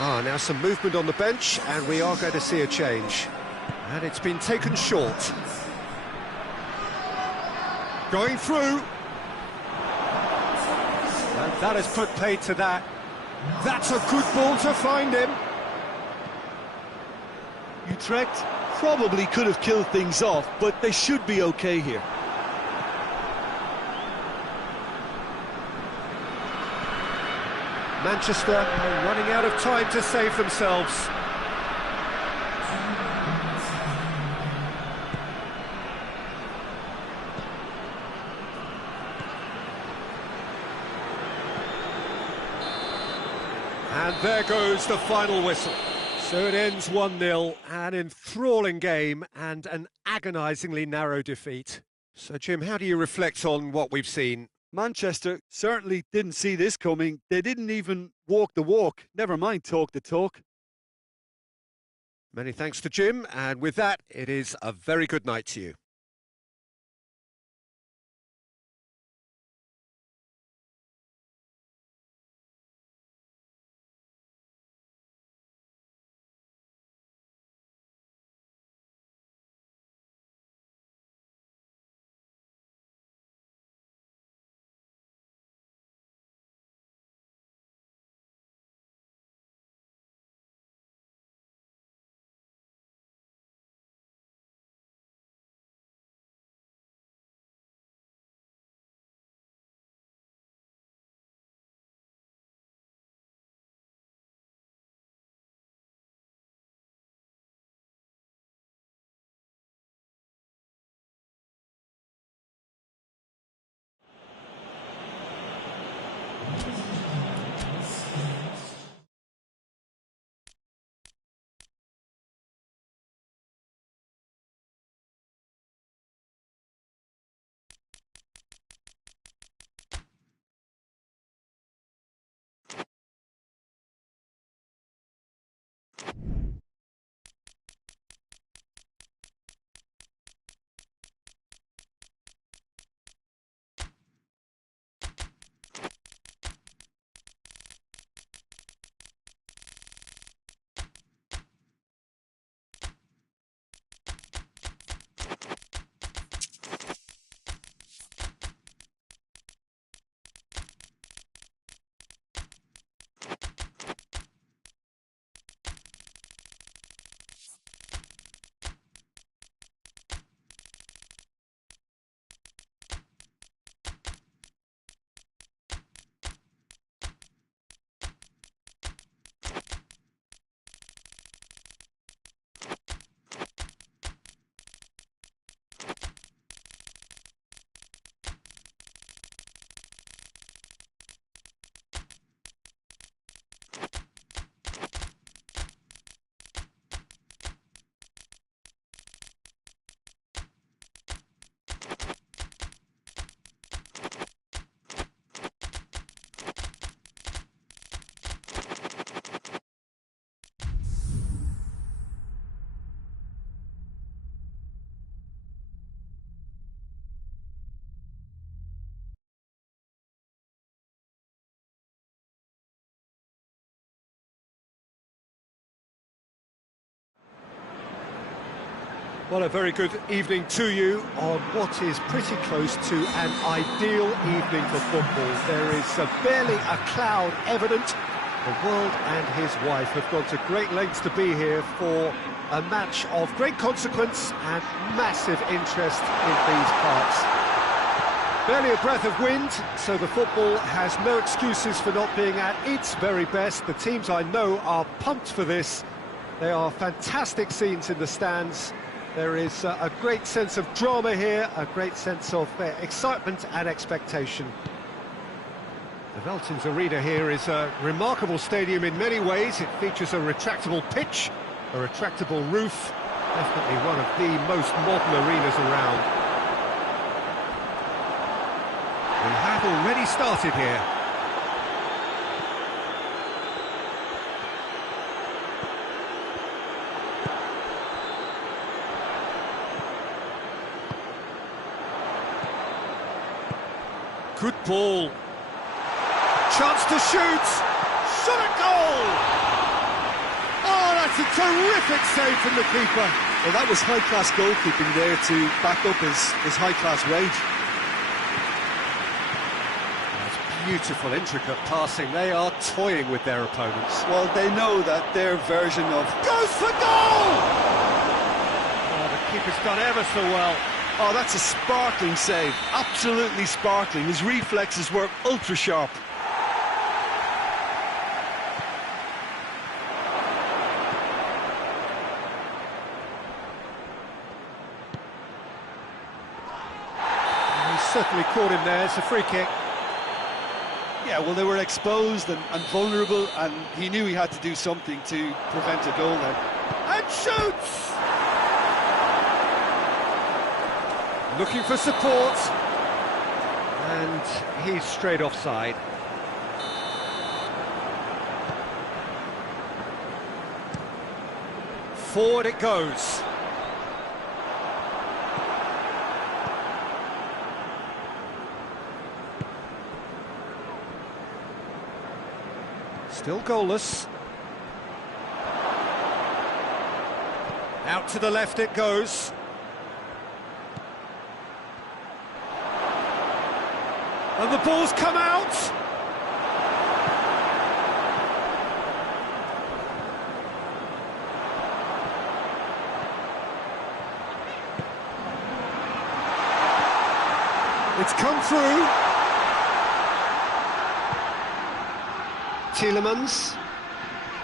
Now some movement on the bench, and we are going to see a change. And it's been taken short. Going through. And that has put paid to that. That's a good ball to find him. Utrecht probably could have killed things off, but they should be okay here. Manchester are running out of time to save themselves. And there goes the final whistle. So it ends 1-0, an enthralling game and an agonisingly narrow defeat. So Jim, how do you reflect on what we've seen? Manchester certainly didn't see this coming. They didn't even walk the walk, never mind talk the talk. Many thanks to Jim, and with that, it is a very good night to you. Well, a very good evening to you on what is pretty close to an ideal evening for football. There is barely a cloud evident. The world and his wife have gone to great lengths to be here for a match of great consequence and massive interest in these parts. Barely a breath of wind, so the football has no excuses for not being at its very best. The teams I know are pumped for this. They are fantastic scenes in the stands. There is a great sense of drama here, a great sense of excitement and expectation. The Veltins Arena here is a remarkable stadium in many ways. It features a retractable pitch, a retractable roof, definitely one of the most modern arenas around. We have already started here. Good ball. Chance to shoot. Shot at goal. Oh, that's a terrific save from the keeper. Well, that was high-class goalkeeping there to back up his high-class range. That's beautiful, intricate passing. They are toying with their opponents. Well, they know that their version of... Goes for goal! Oh, the keeper's done ever so well. Oh, that's a sparkling save, absolutely sparkling. His reflexes were ultra-sharp. He's certainly caught him there, it's a free kick. Yeah, well, they were exposed and vulnerable, and he knew he had to do something to prevent a goal then. And shoots! Looking for support. And he's straight offside. Forward it goes. Still goalless. Out to the left it goes. And the ball's come out. It's come through. Tielemans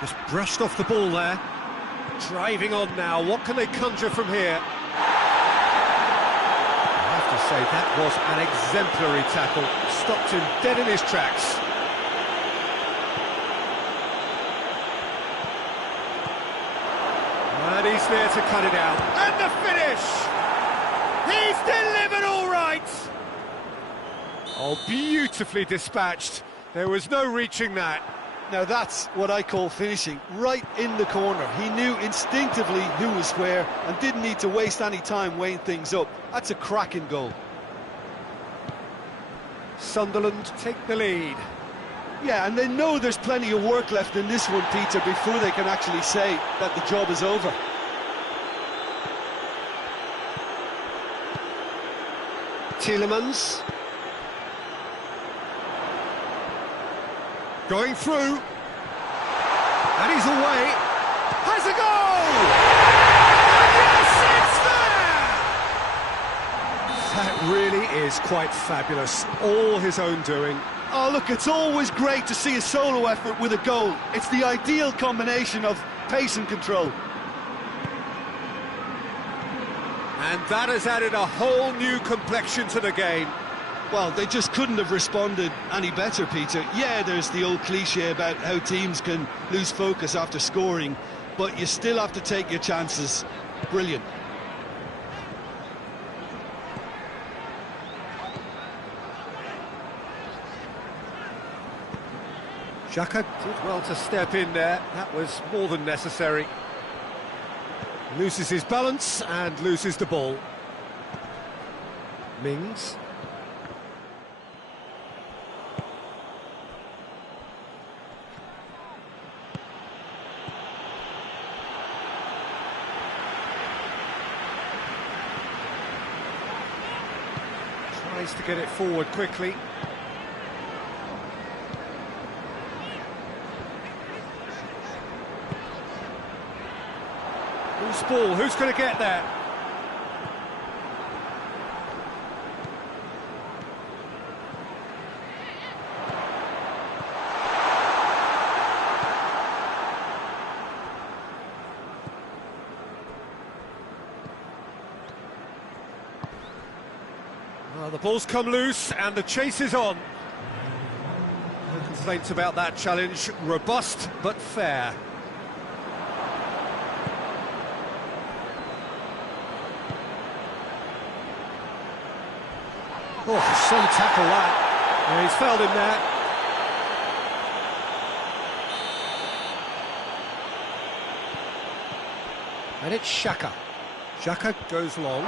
just brushed off the ball there. Driving on now. What can they conjure from here? I have to say that was an exemplary tackle. Stopped him dead in his tracks. And he's there to cut it out. And the finish! He's delivered all right! Oh, beautifully dispatched. There was no reaching that. Now that's what I call finishing, right in the corner. He knew instinctively who was where and didn't need to waste any time weighing things up. That's a cracking goal. Sunderland take the lead. Yeah, and they know there's plenty of work left in this one, Peter, before they can actually say that the job is over. Tielemans. Going through, and he's away, has a goal! And yes, it's there! That really is quite fabulous, all his own doing. Oh, look, it's always great to see a solo effort with a goal. It's the ideal combination of pace and control. And that has added a whole new complexion to the game. Well, they just couldn't have responded any better, Peter. Yeah, there's the old cliche about how teams can lose focus after scoring, but you still have to take your chances. Brilliant. Xhaka did well to step in there. That was more than necessary. Loses his balance and loses the ball. Mings. Tries to get it forward quickly. Loose ball, who's going to get there? Well, the ball's come loose and the chase is on. No complaints about that challenge. Robust but fair. Oh, some tackle that. Yeah, he's fouled him there. And it's Xhaka. Xhaka goes long.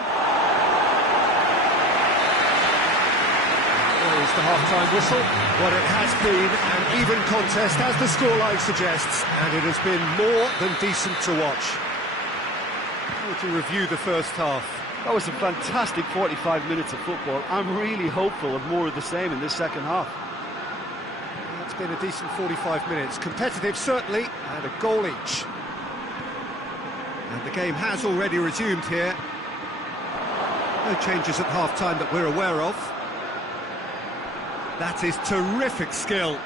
There's the half-time whistle. What it has been an even contest, as the scoreline suggests, and it has been more than decent to watch. To review the first half. That was a fantastic 45 minutes of football. I'm really hopeful of more of the same in this second half. It's been a decent 45 minutes. Competitive, certainly, and a goal each. And the game has already resumed here. No changes at half-time that we're aware of. That is terrific skill.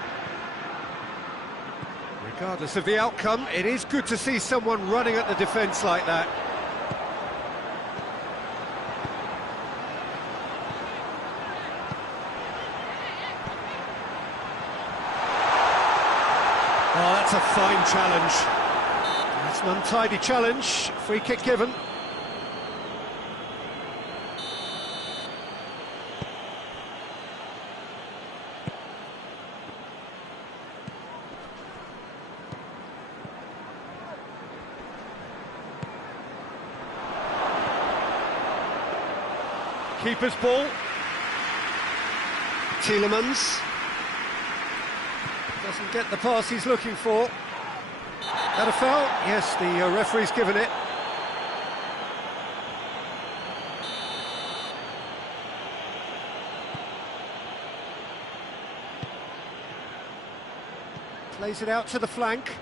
Regardless of the outcome, it is good to see someone running at the defence like that. Oh, that's a fine challenge. That's an untidy challenge. Free kick given. Keeper's ball. Tielemans. Doesn't get the pass he's looking for. That a foul? Yes, the referee's given it. Plays it out to the flank.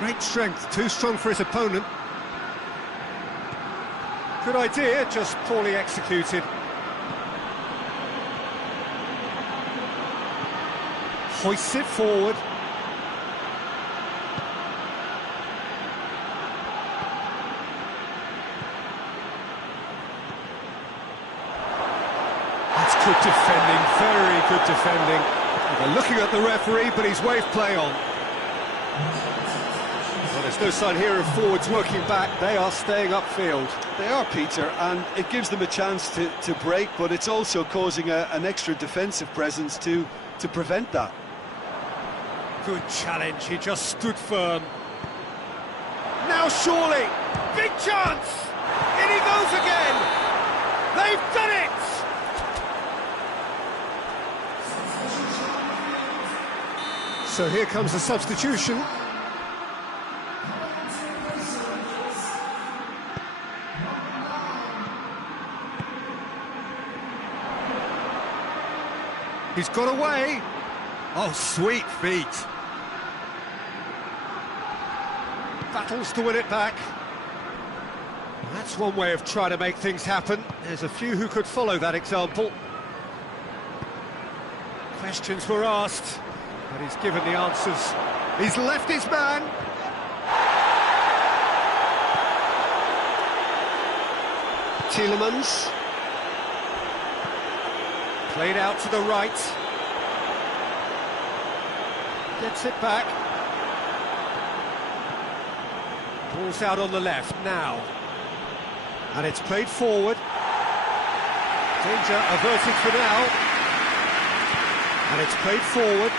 Great strength, too strong for his opponent. Good idea, just poorly executed. Hoists it forward. That's good defending, very good defending. They're looking at the referee, but he's waved play on. Well, there's no sign here of forwards working back. They are staying upfield. They are, Peter, and it gives them a chance to break, but it's also causing an extra defensive presence to prevent that. Good challenge, he just stood firm. Now surely, big chance! In he goes again! They've done it! So here comes the substitution. He's got away. Oh, sweet feet. Battles to win it back. That's one way of trying to make things happen. There's a few who could follow that example. Questions were asked, but he's given the answers. He's left his man. Tielemans. Played out to the right. Gets it back. Ball's out on the left now. And it's played forward. Danger averted for now. And it's played forward.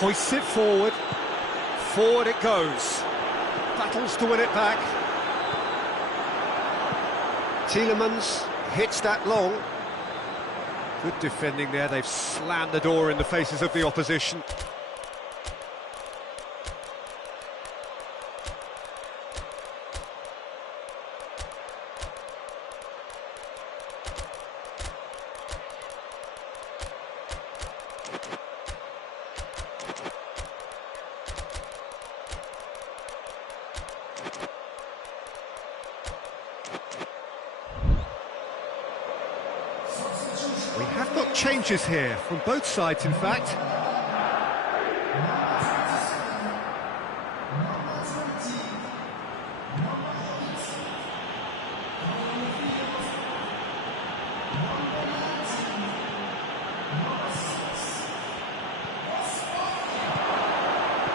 Hoists it forward. Forward it goes. Battles to win it back. Tielemans hits that long. Good defending there, they've slammed the door in the faces of the opposition. We have got changes here, from both sides in fact.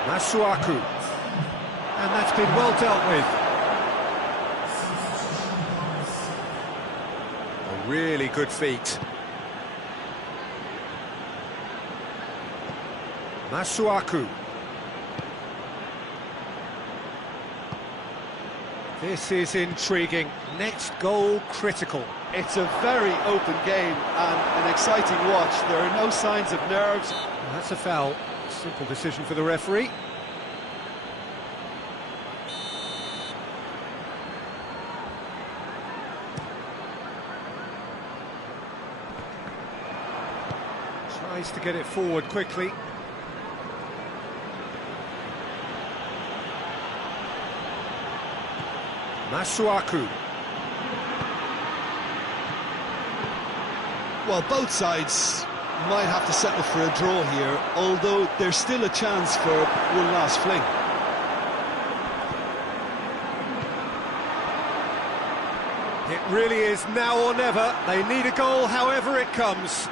Masuaku. And that's been well dealt with. A really good feat. Masuaku. This is intriguing. Next goal critical. It's a very open game and an exciting watch. There are no signs of nerves. That's a foul. Simple decision for the referee. Tries to get it forward quickly. Masuaku. Well, both sides might have to settle for a draw here, although there's still a chance for one last fling. It really is now or never. They need a goal however it comes.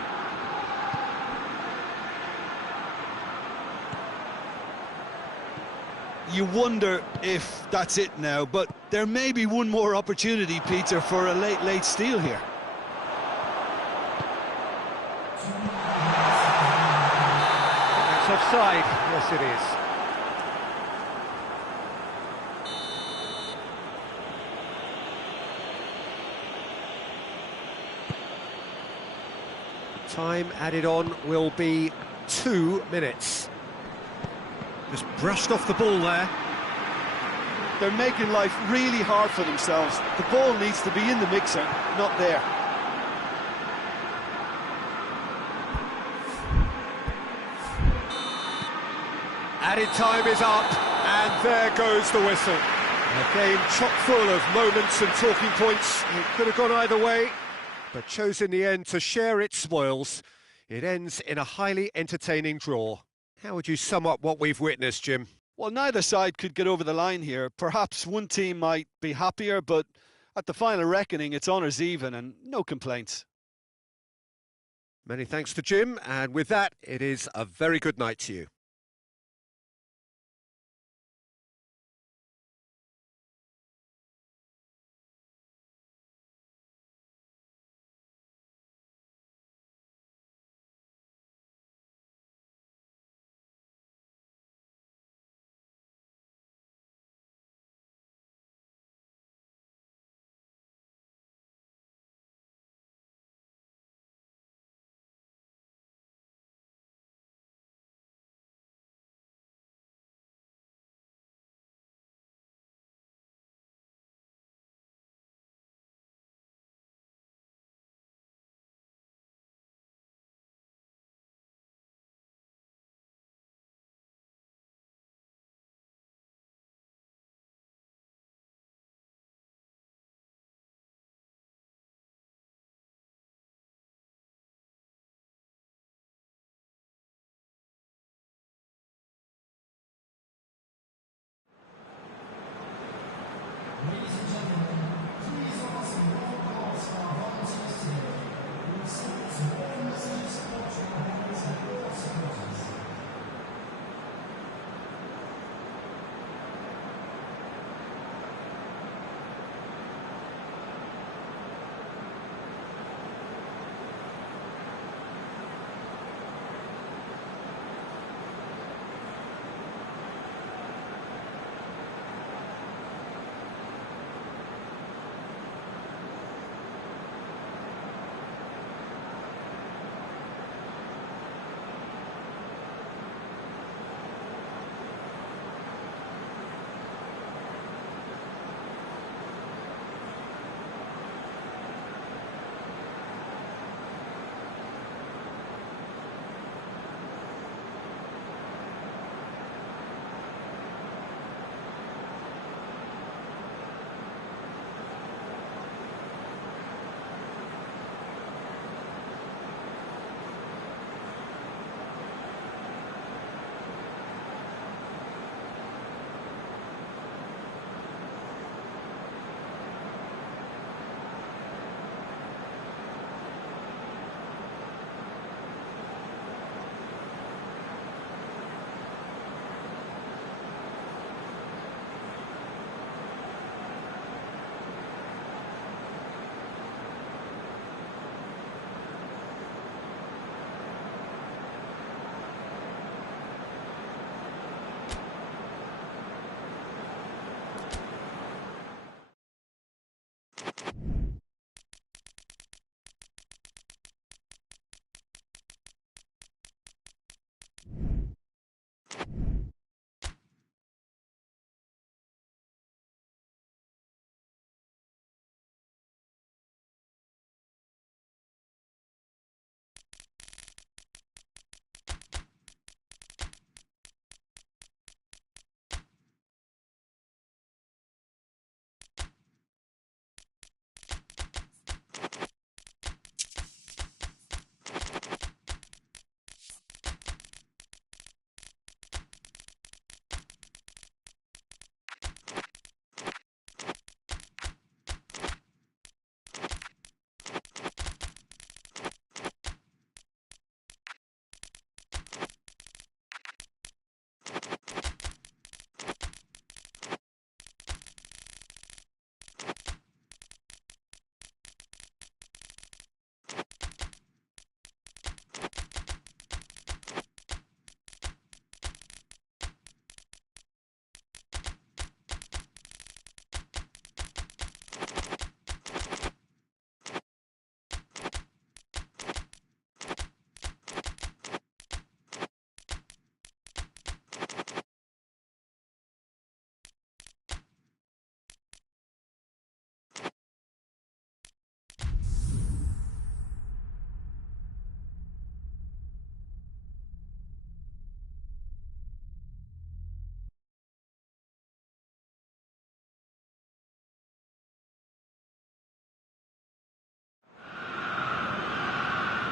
You wonder if that's it now, but there may be one more opportunity, Peter, for a late steal here. That's offside. Yes, it is. Time added on will be 2 minutes. Just brushed off the ball there. They're making life really hard for themselves. The ball needs to be in the mixer, not there. Added time is up, and there goes the whistle. A game chock full of moments and talking points. It could have gone either way, but chose in the end to share its spoils. It ends in a highly entertaining draw. How would you sum up what we've witnessed, Jim? Well, neither side could get over the line here. Perhaps one team might be happier, but at the final reckoning, it's honours even and no complaints. Many thanks to Jim, and with that, it is a very good night to you.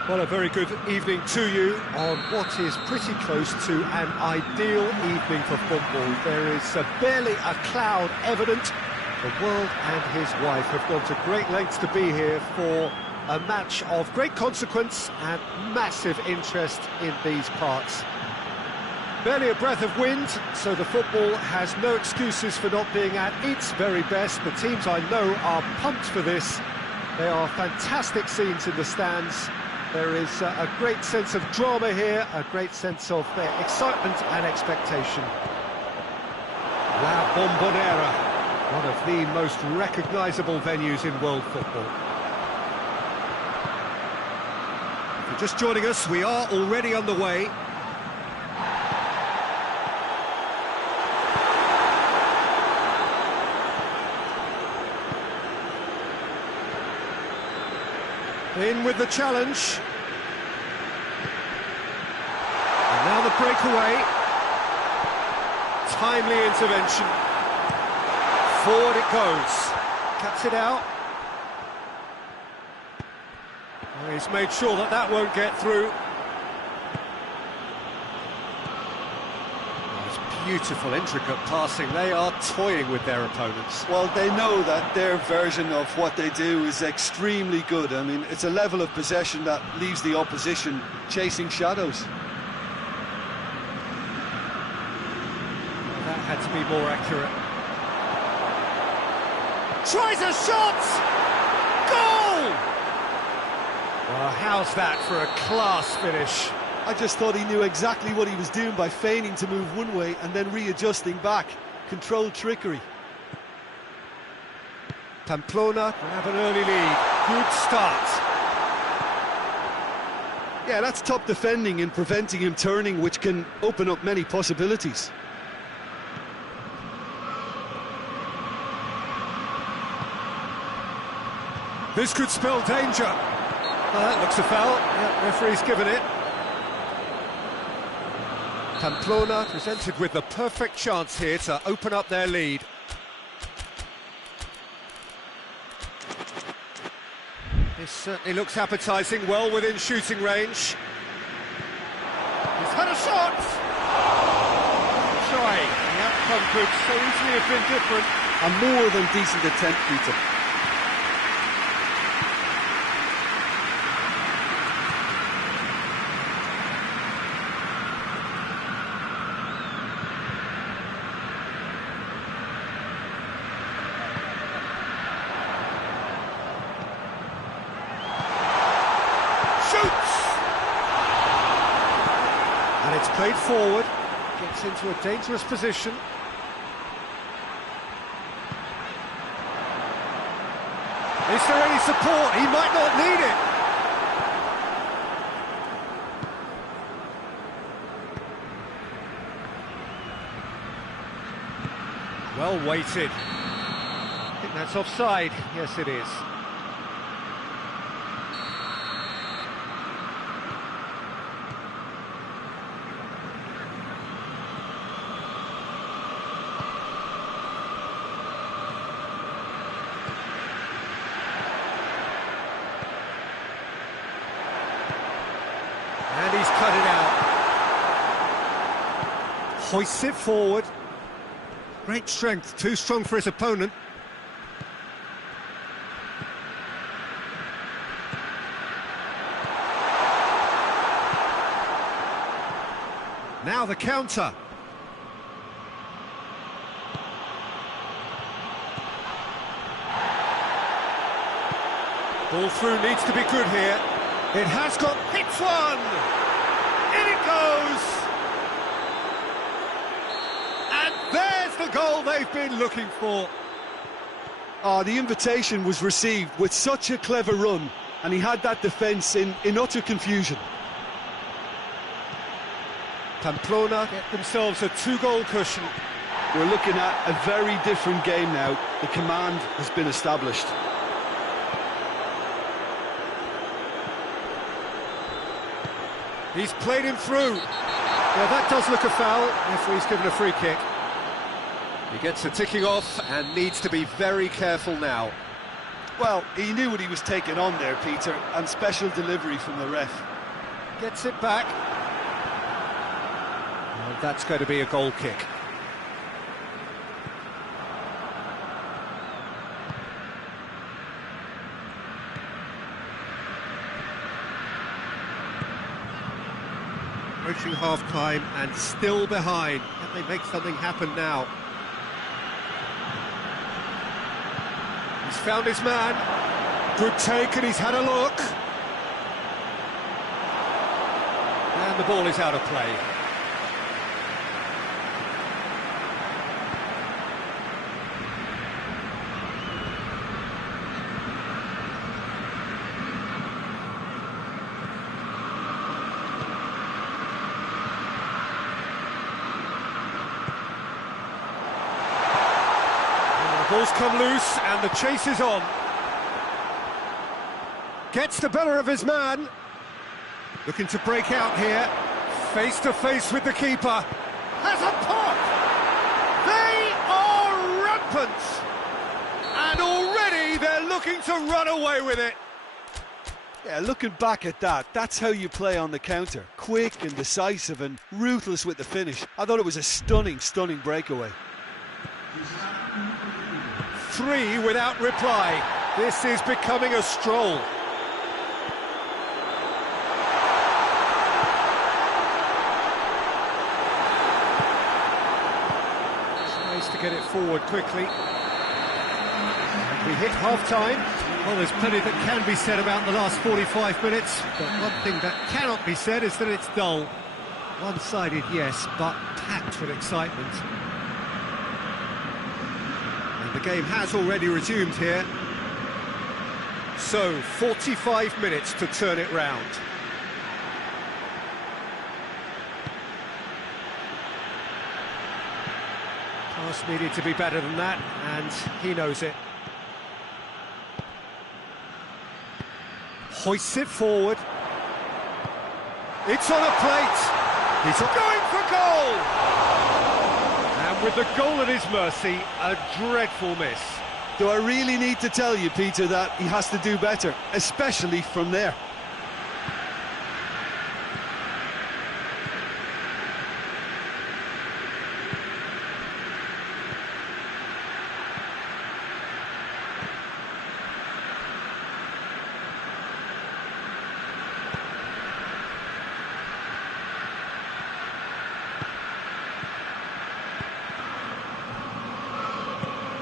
Well, a very good evening to you on what is pretty close to an ideal evening for football. There is barely a cloud evident. The world and his wife have gone to great lengths to be here for a match of great consequence and massive interest in these parts. Barely a breath of wind, so the football has no excuses for not being at its very best. The teams I know are pumped for this. There are fantastic scenes in the stands. There is a great sense of drama here, a great sense of excitement and expectation. La Bombonera, one of the most recognisable venues in world football. If you're just joining us, we are already underway. In with the challenge. And now the breakaway. Timely intervention. Forward it goes. Cuts it out. Well, he's made sure that that won't get through. Beautiful, intricate passing. They are toying with their opponents. Well, they know that their version of what they do is extremely good. I mean, it's a level of possession that leaves the opposition chasing shadows. That had to be more accurate. Tries a shot! Goal! Well, how's that for a class finish? I just thought he knew exactly what he was doing by feigning to move one way and then readjusting back. Controlled trickery. Pamplona have an early lead. Good start. Yeah, that's top defending in preventing him turning, which can open up many possibilities. This could spell danger. Oh, that looks a foul. Yeah, referee's given it. Pamplona presented with the perfect chance here to open up their lead. This certainly looks appetising, well within shooting range. He's had a shot! Trying. The outcome could so easily have been different. A more than decent attempt, Peter. And it's played forward, gets into a dangerous position. Is there any support? He might not need it. Well weighted. I think that's offside. Yes, it is. And he's cut it out. Hoists it forward. Great strength, too strong for his opponent. Now the counter. Ball through needs to be good here. It has got hits one! In it goes! And there's the goal they've been looking for. Oh, the invitation was received with such a clever run, and he had that defence in utter confusion. Pamplona get themselves a two-goal cushion. We're looking at a very different game now. The command has been established. He's played him through. Yeah, that does look a foul. Referee's given a free kick. He gets a ticking off and needs to be very careful now. Well, he knew what he was taking on there, Peter, and special delivery from the ref. Gets it back. Well, that's going to be a goal kick. Approaching half-time and still behind. Can they make something happen now? He's found his man. Good take, and he's had a look. And the ball is out of play. Ball's come loose and the chase is on. Gets the better of his man. Looking to break out here. Face to face with the keeper. Has a pop! They are rampant! And already they're looking to run away with it. Yeah, looking back at that, that's how you play on the counter. Quick and decisive and ruthless with the finish. I thought it was a stunning, stunning breakaway. 3 without reply. This is becoming a stroll. Tries to get it forward quickly. We hit half-time. Well, there's plenty that can be said about the last 45 minutes, but one thing that cannot be said is that it's dull. One-sided, yes, but packed with excitement. The game has already resumed here. So, 45 minutes to turn it round. Pass needed to be better than that, and he knows it. Hoists it forward. It's on a plate. He's going for goal! With the goal at his mercy, a dreadful miss. Do I really need to tell you, Peter, that he has to do better, especially from there?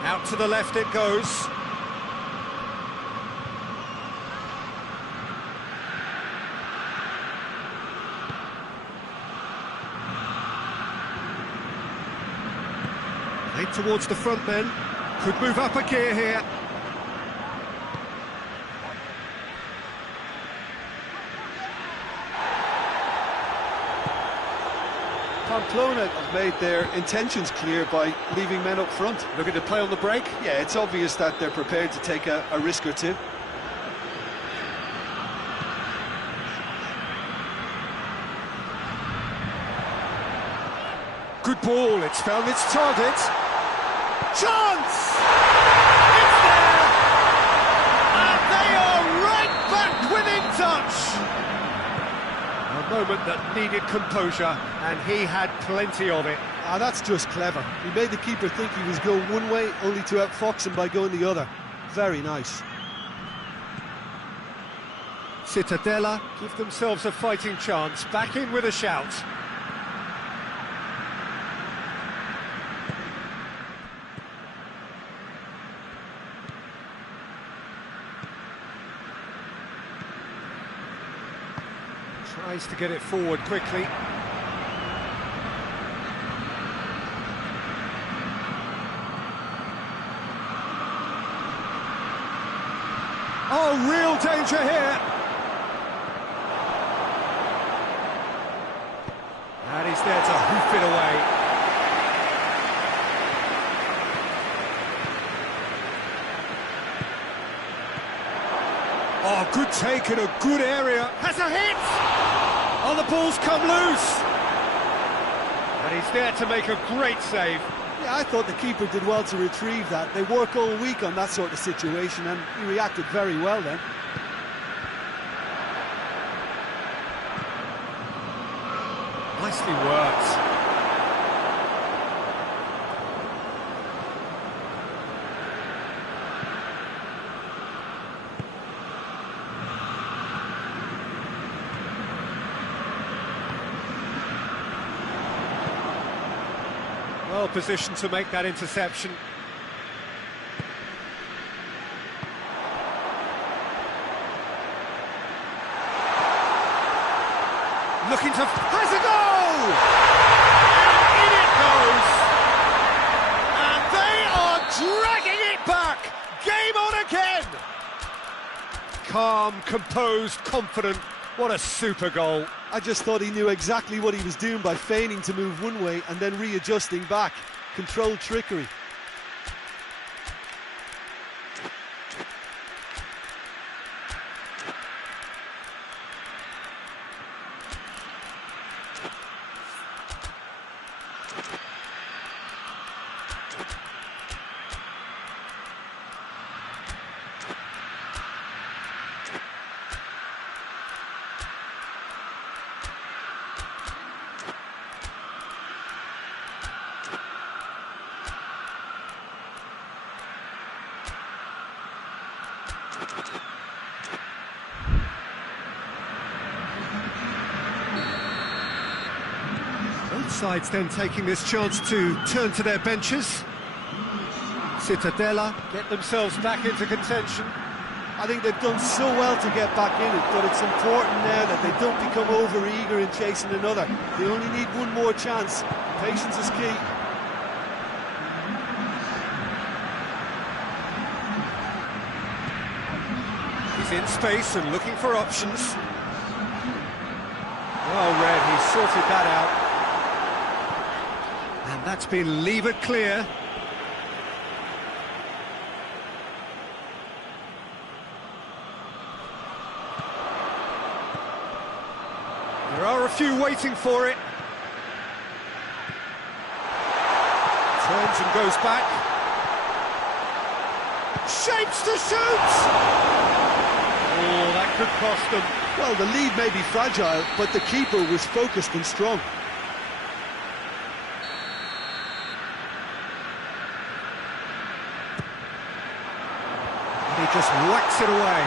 Out to the left it goes. Late towards the front then. Could move up a gear here. Pamplona have made their intentions clear by leaving men up front. Looking to play on the break? Yeah, it's obvious that they're prepared to take a risk or two. Good ball, it's found its target. Chance! It's there! And they are right back within touch! A moment that needed composure, and he had plenty of it. Ah, that's just clever. He made the keeper think he was going one way, only to outfox him by going the other. Very nice. Cittadella give themselves a fighting chance, back in with a shout. Tries to get it forward quickly. Oh, real danger here. And he's there to hoof it away. Oh, good take in a good area. Has a hit! Oh, the ball's come loose. And he's there to make a great save. Yeah, I thought the keeper did well to retrieve that. They work all week on that sort of situation, and he reacted very well then. Nicely worked. Well positioned to make that interception. Looking to... has a goal! And in it goes! And they are dragging it back! Game on again! Calm, composed, confident. What a super goal. I just thought he knew exactly what he was doing by feigning to move one way and then readjusting back. Controlled trickery. Both sides then taking this chance to turn to their benches. Cittadella get themselves back into contention. I think they've done so well to get back in it, but it's important now that they don't become over-eager in chasing another. They only need one more chance. Patience is key. He's in space and looking for options. Well read, he sorted that out. And that's been levered clear. There are a few waiting for it. Turns and goes back. Shapes to shoot! Oh, that could cost them. Well, the lead may be fragile, but the keeper was focused and strong. He just whacks it away.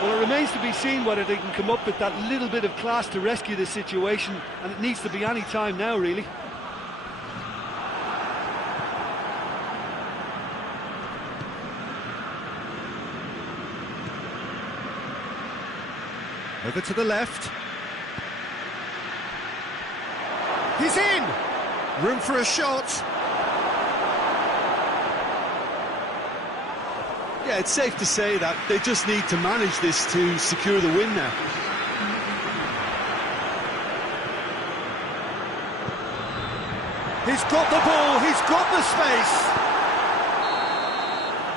Well, it remains to be seen whether they can come up with that little bit of class to rescue the situation, and it needs to be any time now, really. Over to the left. He's in! Room for a shot. Yeah, it's safe to say that they just need to manage this to secure the win now. He's got the ball, he's got the space.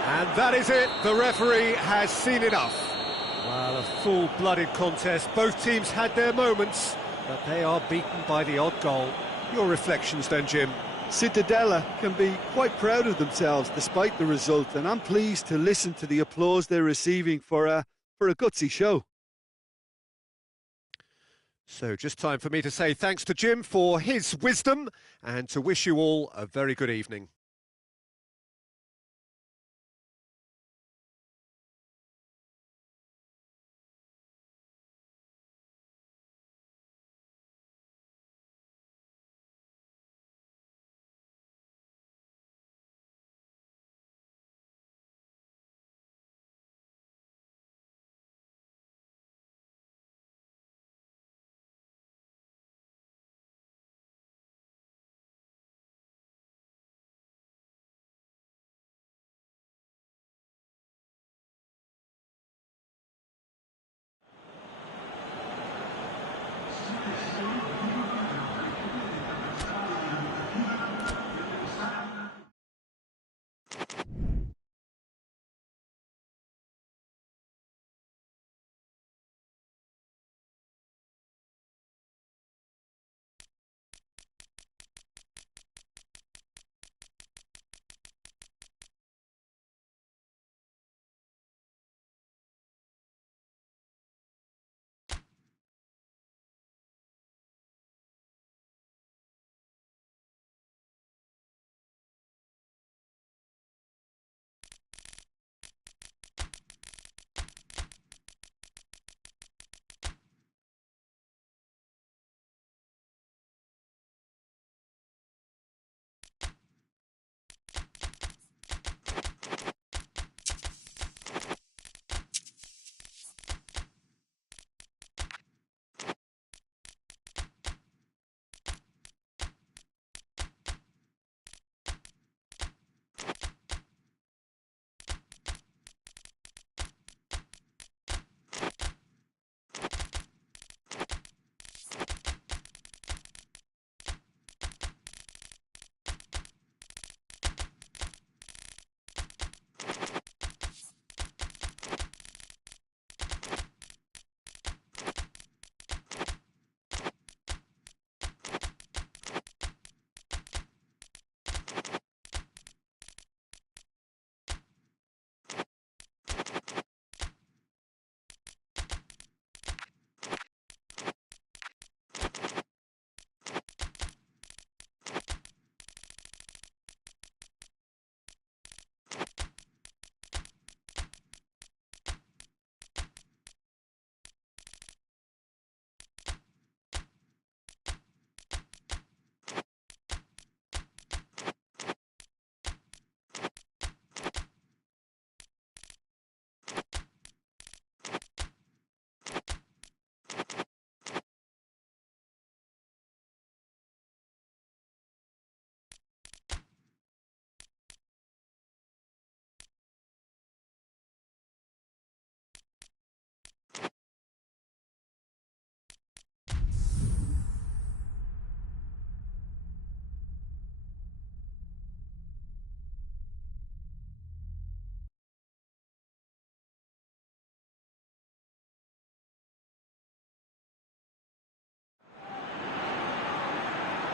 And that is it, the referee has seen enough. Well, a full-blooded contest. Both teams had their moments, but they are beaten by the odd goal. Your reflections then, Jim? Cittadella can be quite proud of themselves despite the result, and I'm pleased to listen to the applause they're receiving for a gutsy show. So just time for me to say thanks to Jim for his wisdom and to wish you all a very good evening.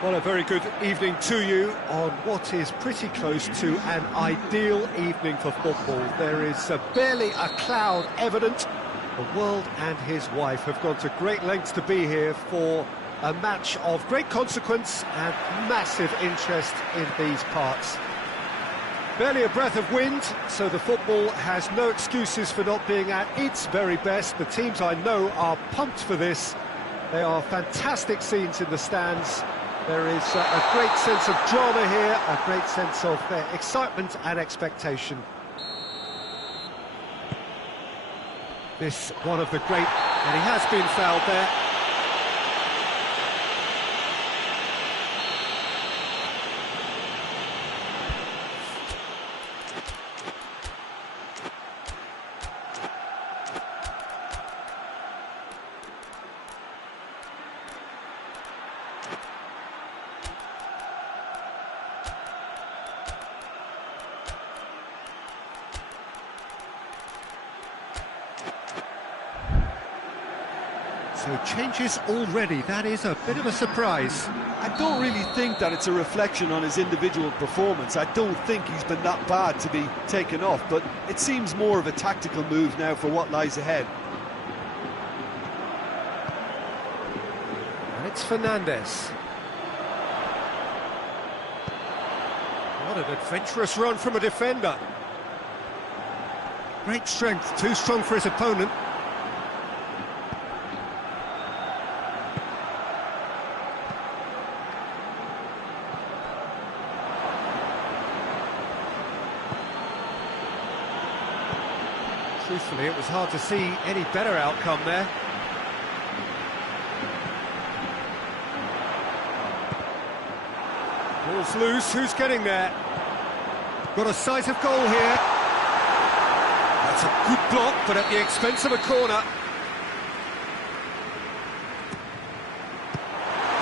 Well, a very good evening to you on what is pretty close to an ideal evening for football. There is barely a cloud evident. The world and his wife have gone to great lengths to be here for a match of great consequence and massive interest in these parts. Barely a breath of wind, so the football has no excuses for not being at its very best. The teams I know are pumped for this. They are fantastic scenes in the stands. There is a great sense of drama here, a great sense of excitement and expectation. This one of the great, and he has been fouled there. So changes already, that is a bit of a surprise. I don't really think that it's a reflection on his individual performance. I don't think he's been that bad to be taken off, but it seems more of a tactical move now for what lies ahead. And it's Fernandez. What an adventurous run from a defender. Great strength, too strong for his opponent. Truthfully, it was hard to see any better outcome there. Ball's loose, who's getting there? Got a sight of goal here. That's a good block, but at the expense of a corner.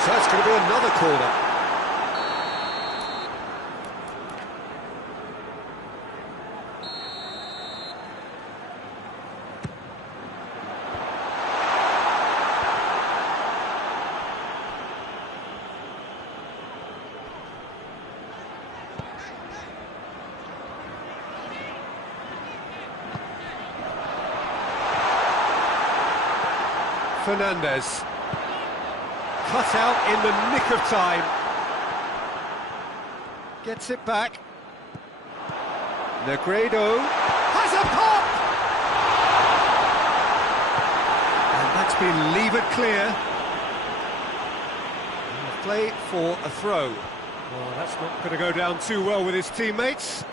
So it's going to be another corner. Fernandez, cut out in the nick of time, gets it back. Negredo has a pop, and that's been levered clear. And a play for a throw. Well, that's not going to go down too well with his teammates.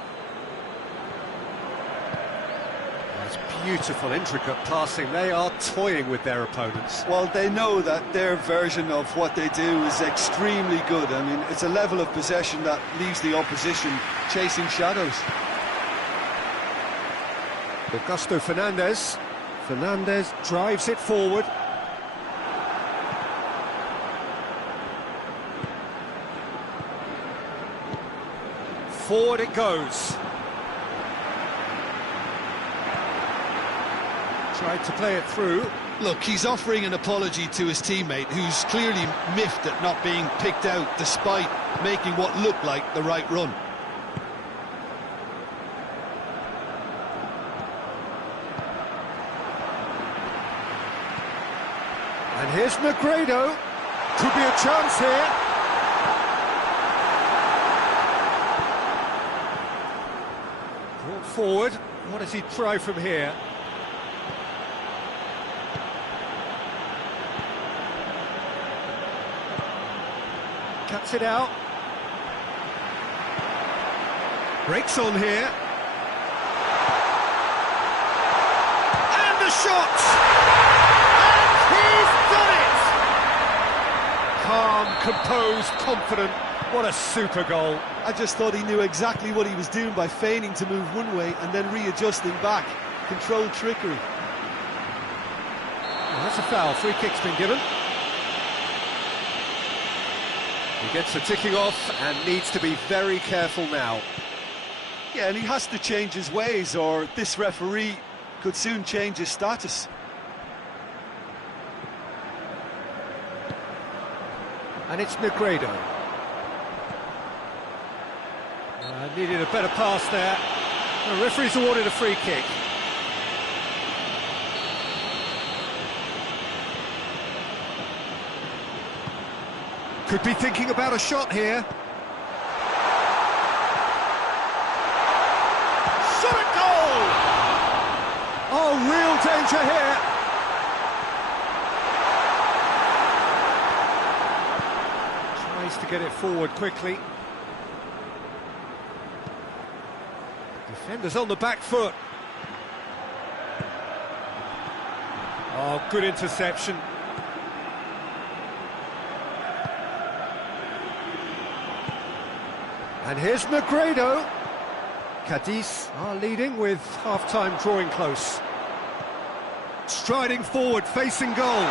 Beautiful, intricate passing. They are toying with their opponents. Well, they know that their version of what they do is extremely good. I mean, it's a level of possession that leaves the opposition chasing shadows. Augusto Fernandez. Fernandez drives it forward. Forward it goes. Tried to play it through. Look, he's offering an apology to his teammate, who's clearly miffed at not being picked out despite making what looked like the right run. And here's Negredo. Could be a chance here. Brought forward. What does he try from here? Cuts it out. Breaks on here. And the shot! And he's done it! Calm, composed, confident. What a super goal. I just thought he knew exactly what he was doing by feigning to move one way and then readjusting back. Controlled trickery. Well, that's a foul. Free kick's been given. He gets the ticking off and needs to be very careful now. Yeah, and he has to change his ways, or this referee could soon change his status. And it's Negredo. Needed a better pass there. The referee's awarded a free kick. Could be thinking about a shot here. Shot at goal! Oh, real danger here. Tries to get it forward quickly. Defenders on the back foot. Oh, good interception. And here's Negredo. Cadiz are leading with half-time drawing close. Striding forward, facing goal.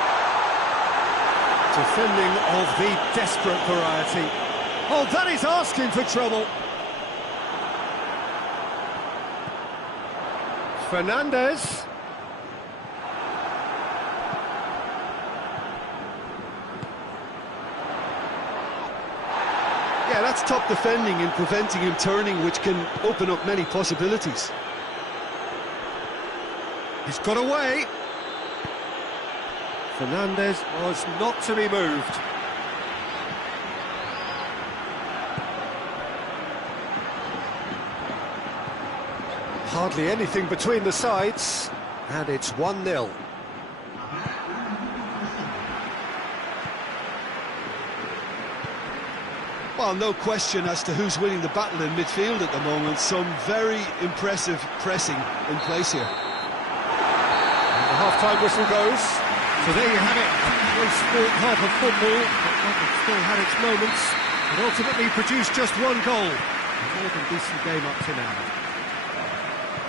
Defending of the desperate variety. Oh, that is asking for trouble. Fernandez. Yeah, that's top defending and preventing him turning, which can open up many possibilities. He's got away. Fernandez was not to be moved. Hardly anything between the sides, and it's 1-0. Well, no question as to who's winning the battle in midfield at the moment. Some very impressive pressing in place here. And the half-time whistle goes. So there you have it, a close-fought half of football, but it still had its moments, and ultimately produced just one goal. A more than decent game up to now.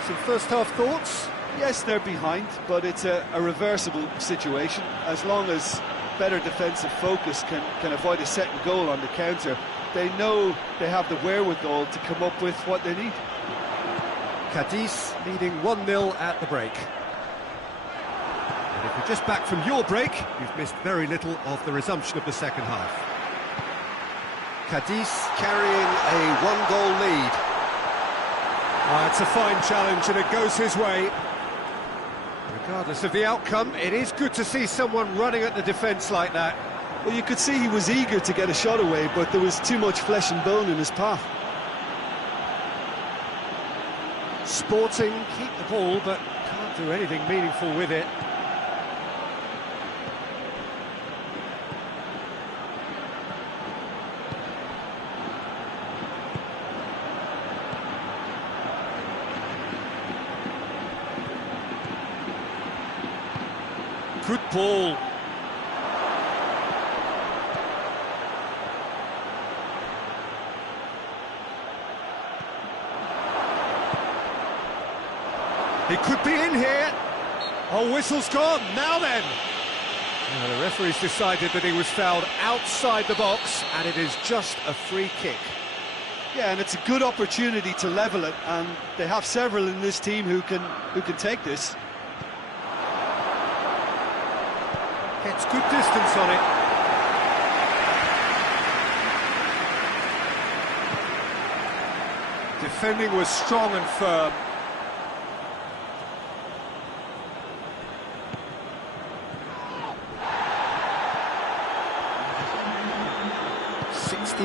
Some first-half thoughts? Yes, they're behind, but it's a reversible situation. As long as better defensive focus can avoid a second goal on the counter, they know they have the wherewithal to come up with what they need. Cadiz leading 1-0 at the break. And if you're just back from your break, you've missed very little of the resumption of the second half. Cadiz carrying a one-goal lead. It's a fine challenge and it goes his way. Regardless of the outcome, it is good to see someone running at the defence like that. Well, you could see he was eager to get a shot away, but there was too much flesh and bone in his path. Sporting keep the ball, but can't do anything meaningful with it. Good ball. He could be in here. Oh, whistle's gone. Now then. The referee's decided that he was fouled outside the box, and it is just a free kick. Yeah, and it's a good opportunity to level it, and they have several in this team who can take this. Gets good distance on it. Defending was strong and firm.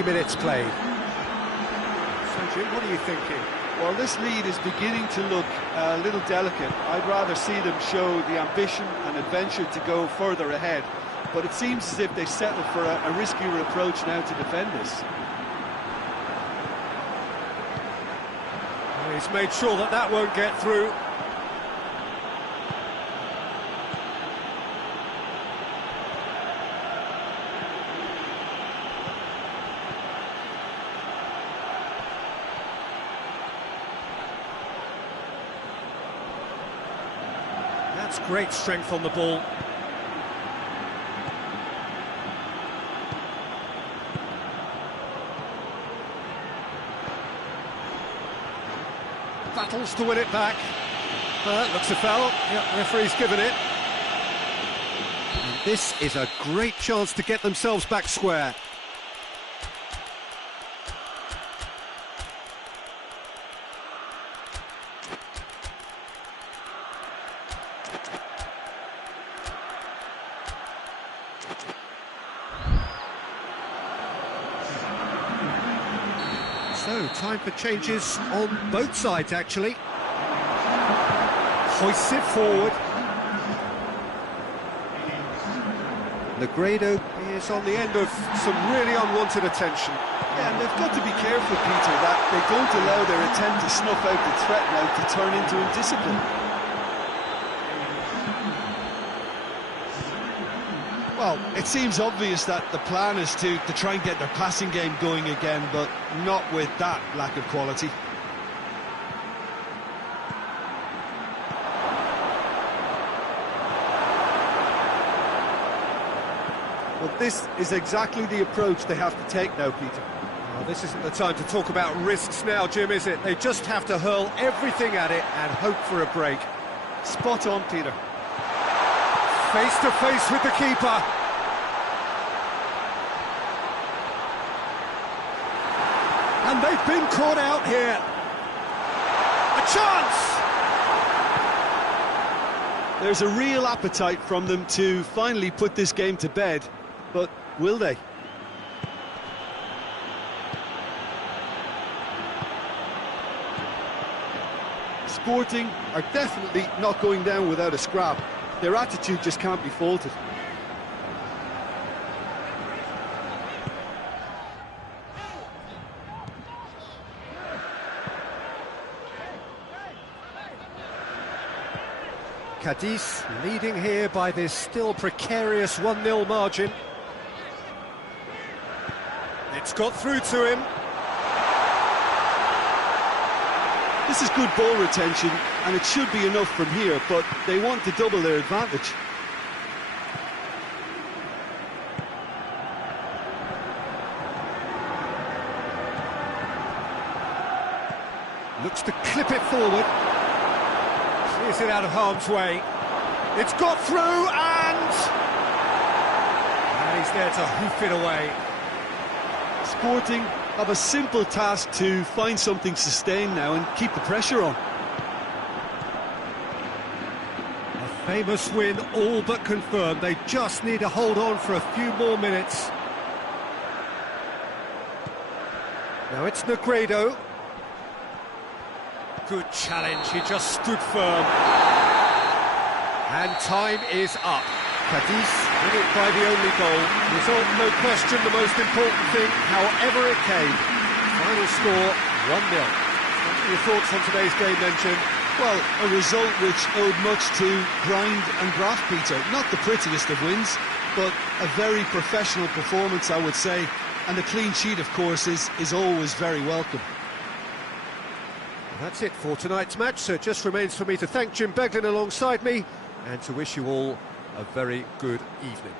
Minutes played. So, Jim, what are you thinking? Well, this lead is beginning to look a little delicate. I'd rather see them show the ambition and adventure to go further ahead. But it seems as if they settle for a riskier approach now to defend this. Well, he's made sure that that won't get through. That's great strength on the ball. Battles to win it back. Looks a foul. Yep, referee's given it. And this is a great chance to get themselves back square. So, time for changes on both sides, actually. Hoists it forward. Negredo is on the end of some really unwanted attention. Yeah, and they've got to be careful, Peter, that they don't allow their attempt to snuff out the threat now to turn into indiscipline. Well, it seems obvious that the plan is to try and get their passing game going again, but not with that lack of quality. Well, this is exactly the approach they have to take now, Peter. Well, this isn't the time to talk about risks now, Jim, is it? They just have to hurl everything at it and hope for a break. Spot on, Peter. Face to face with the keeper. And they've been caught out here. A chance! There's a real appetite from them to finally put this game to bed, but will they? Sporting are definitely not going down without a scrap. Their attitude just can't be faulted. Cadiz leading here by this still precarious 1-0 margin. It's got through to him. This is good ball retention, and it should be enough from here, but they want to double their advantage. Looks to clip it forward. Clears it out of harm's way. It's got through, and he's there to hoof it away. Sporting have a simple task to find something sustained now and keep the pressure on. A famous win, all but confirmed. They just need to hold on for a few more minutes. Now it's Negredo. Good challenge, he just stood firm. And time is up. Cadiz win it by the only goal. Result, no question, the most important thing, however it came. Final score, 1-0. What are your thoughts on today's game then, Jim? Well, a result which owed much to grind and graft, Peter. Not the prettiest of wins, but a very professional performance, I would say. And a clean sheet, of course, is always very welcome. That's it for tonight's match, so it just remains for me to thank Jim Beglin alongside me and to wish you all a very good evening.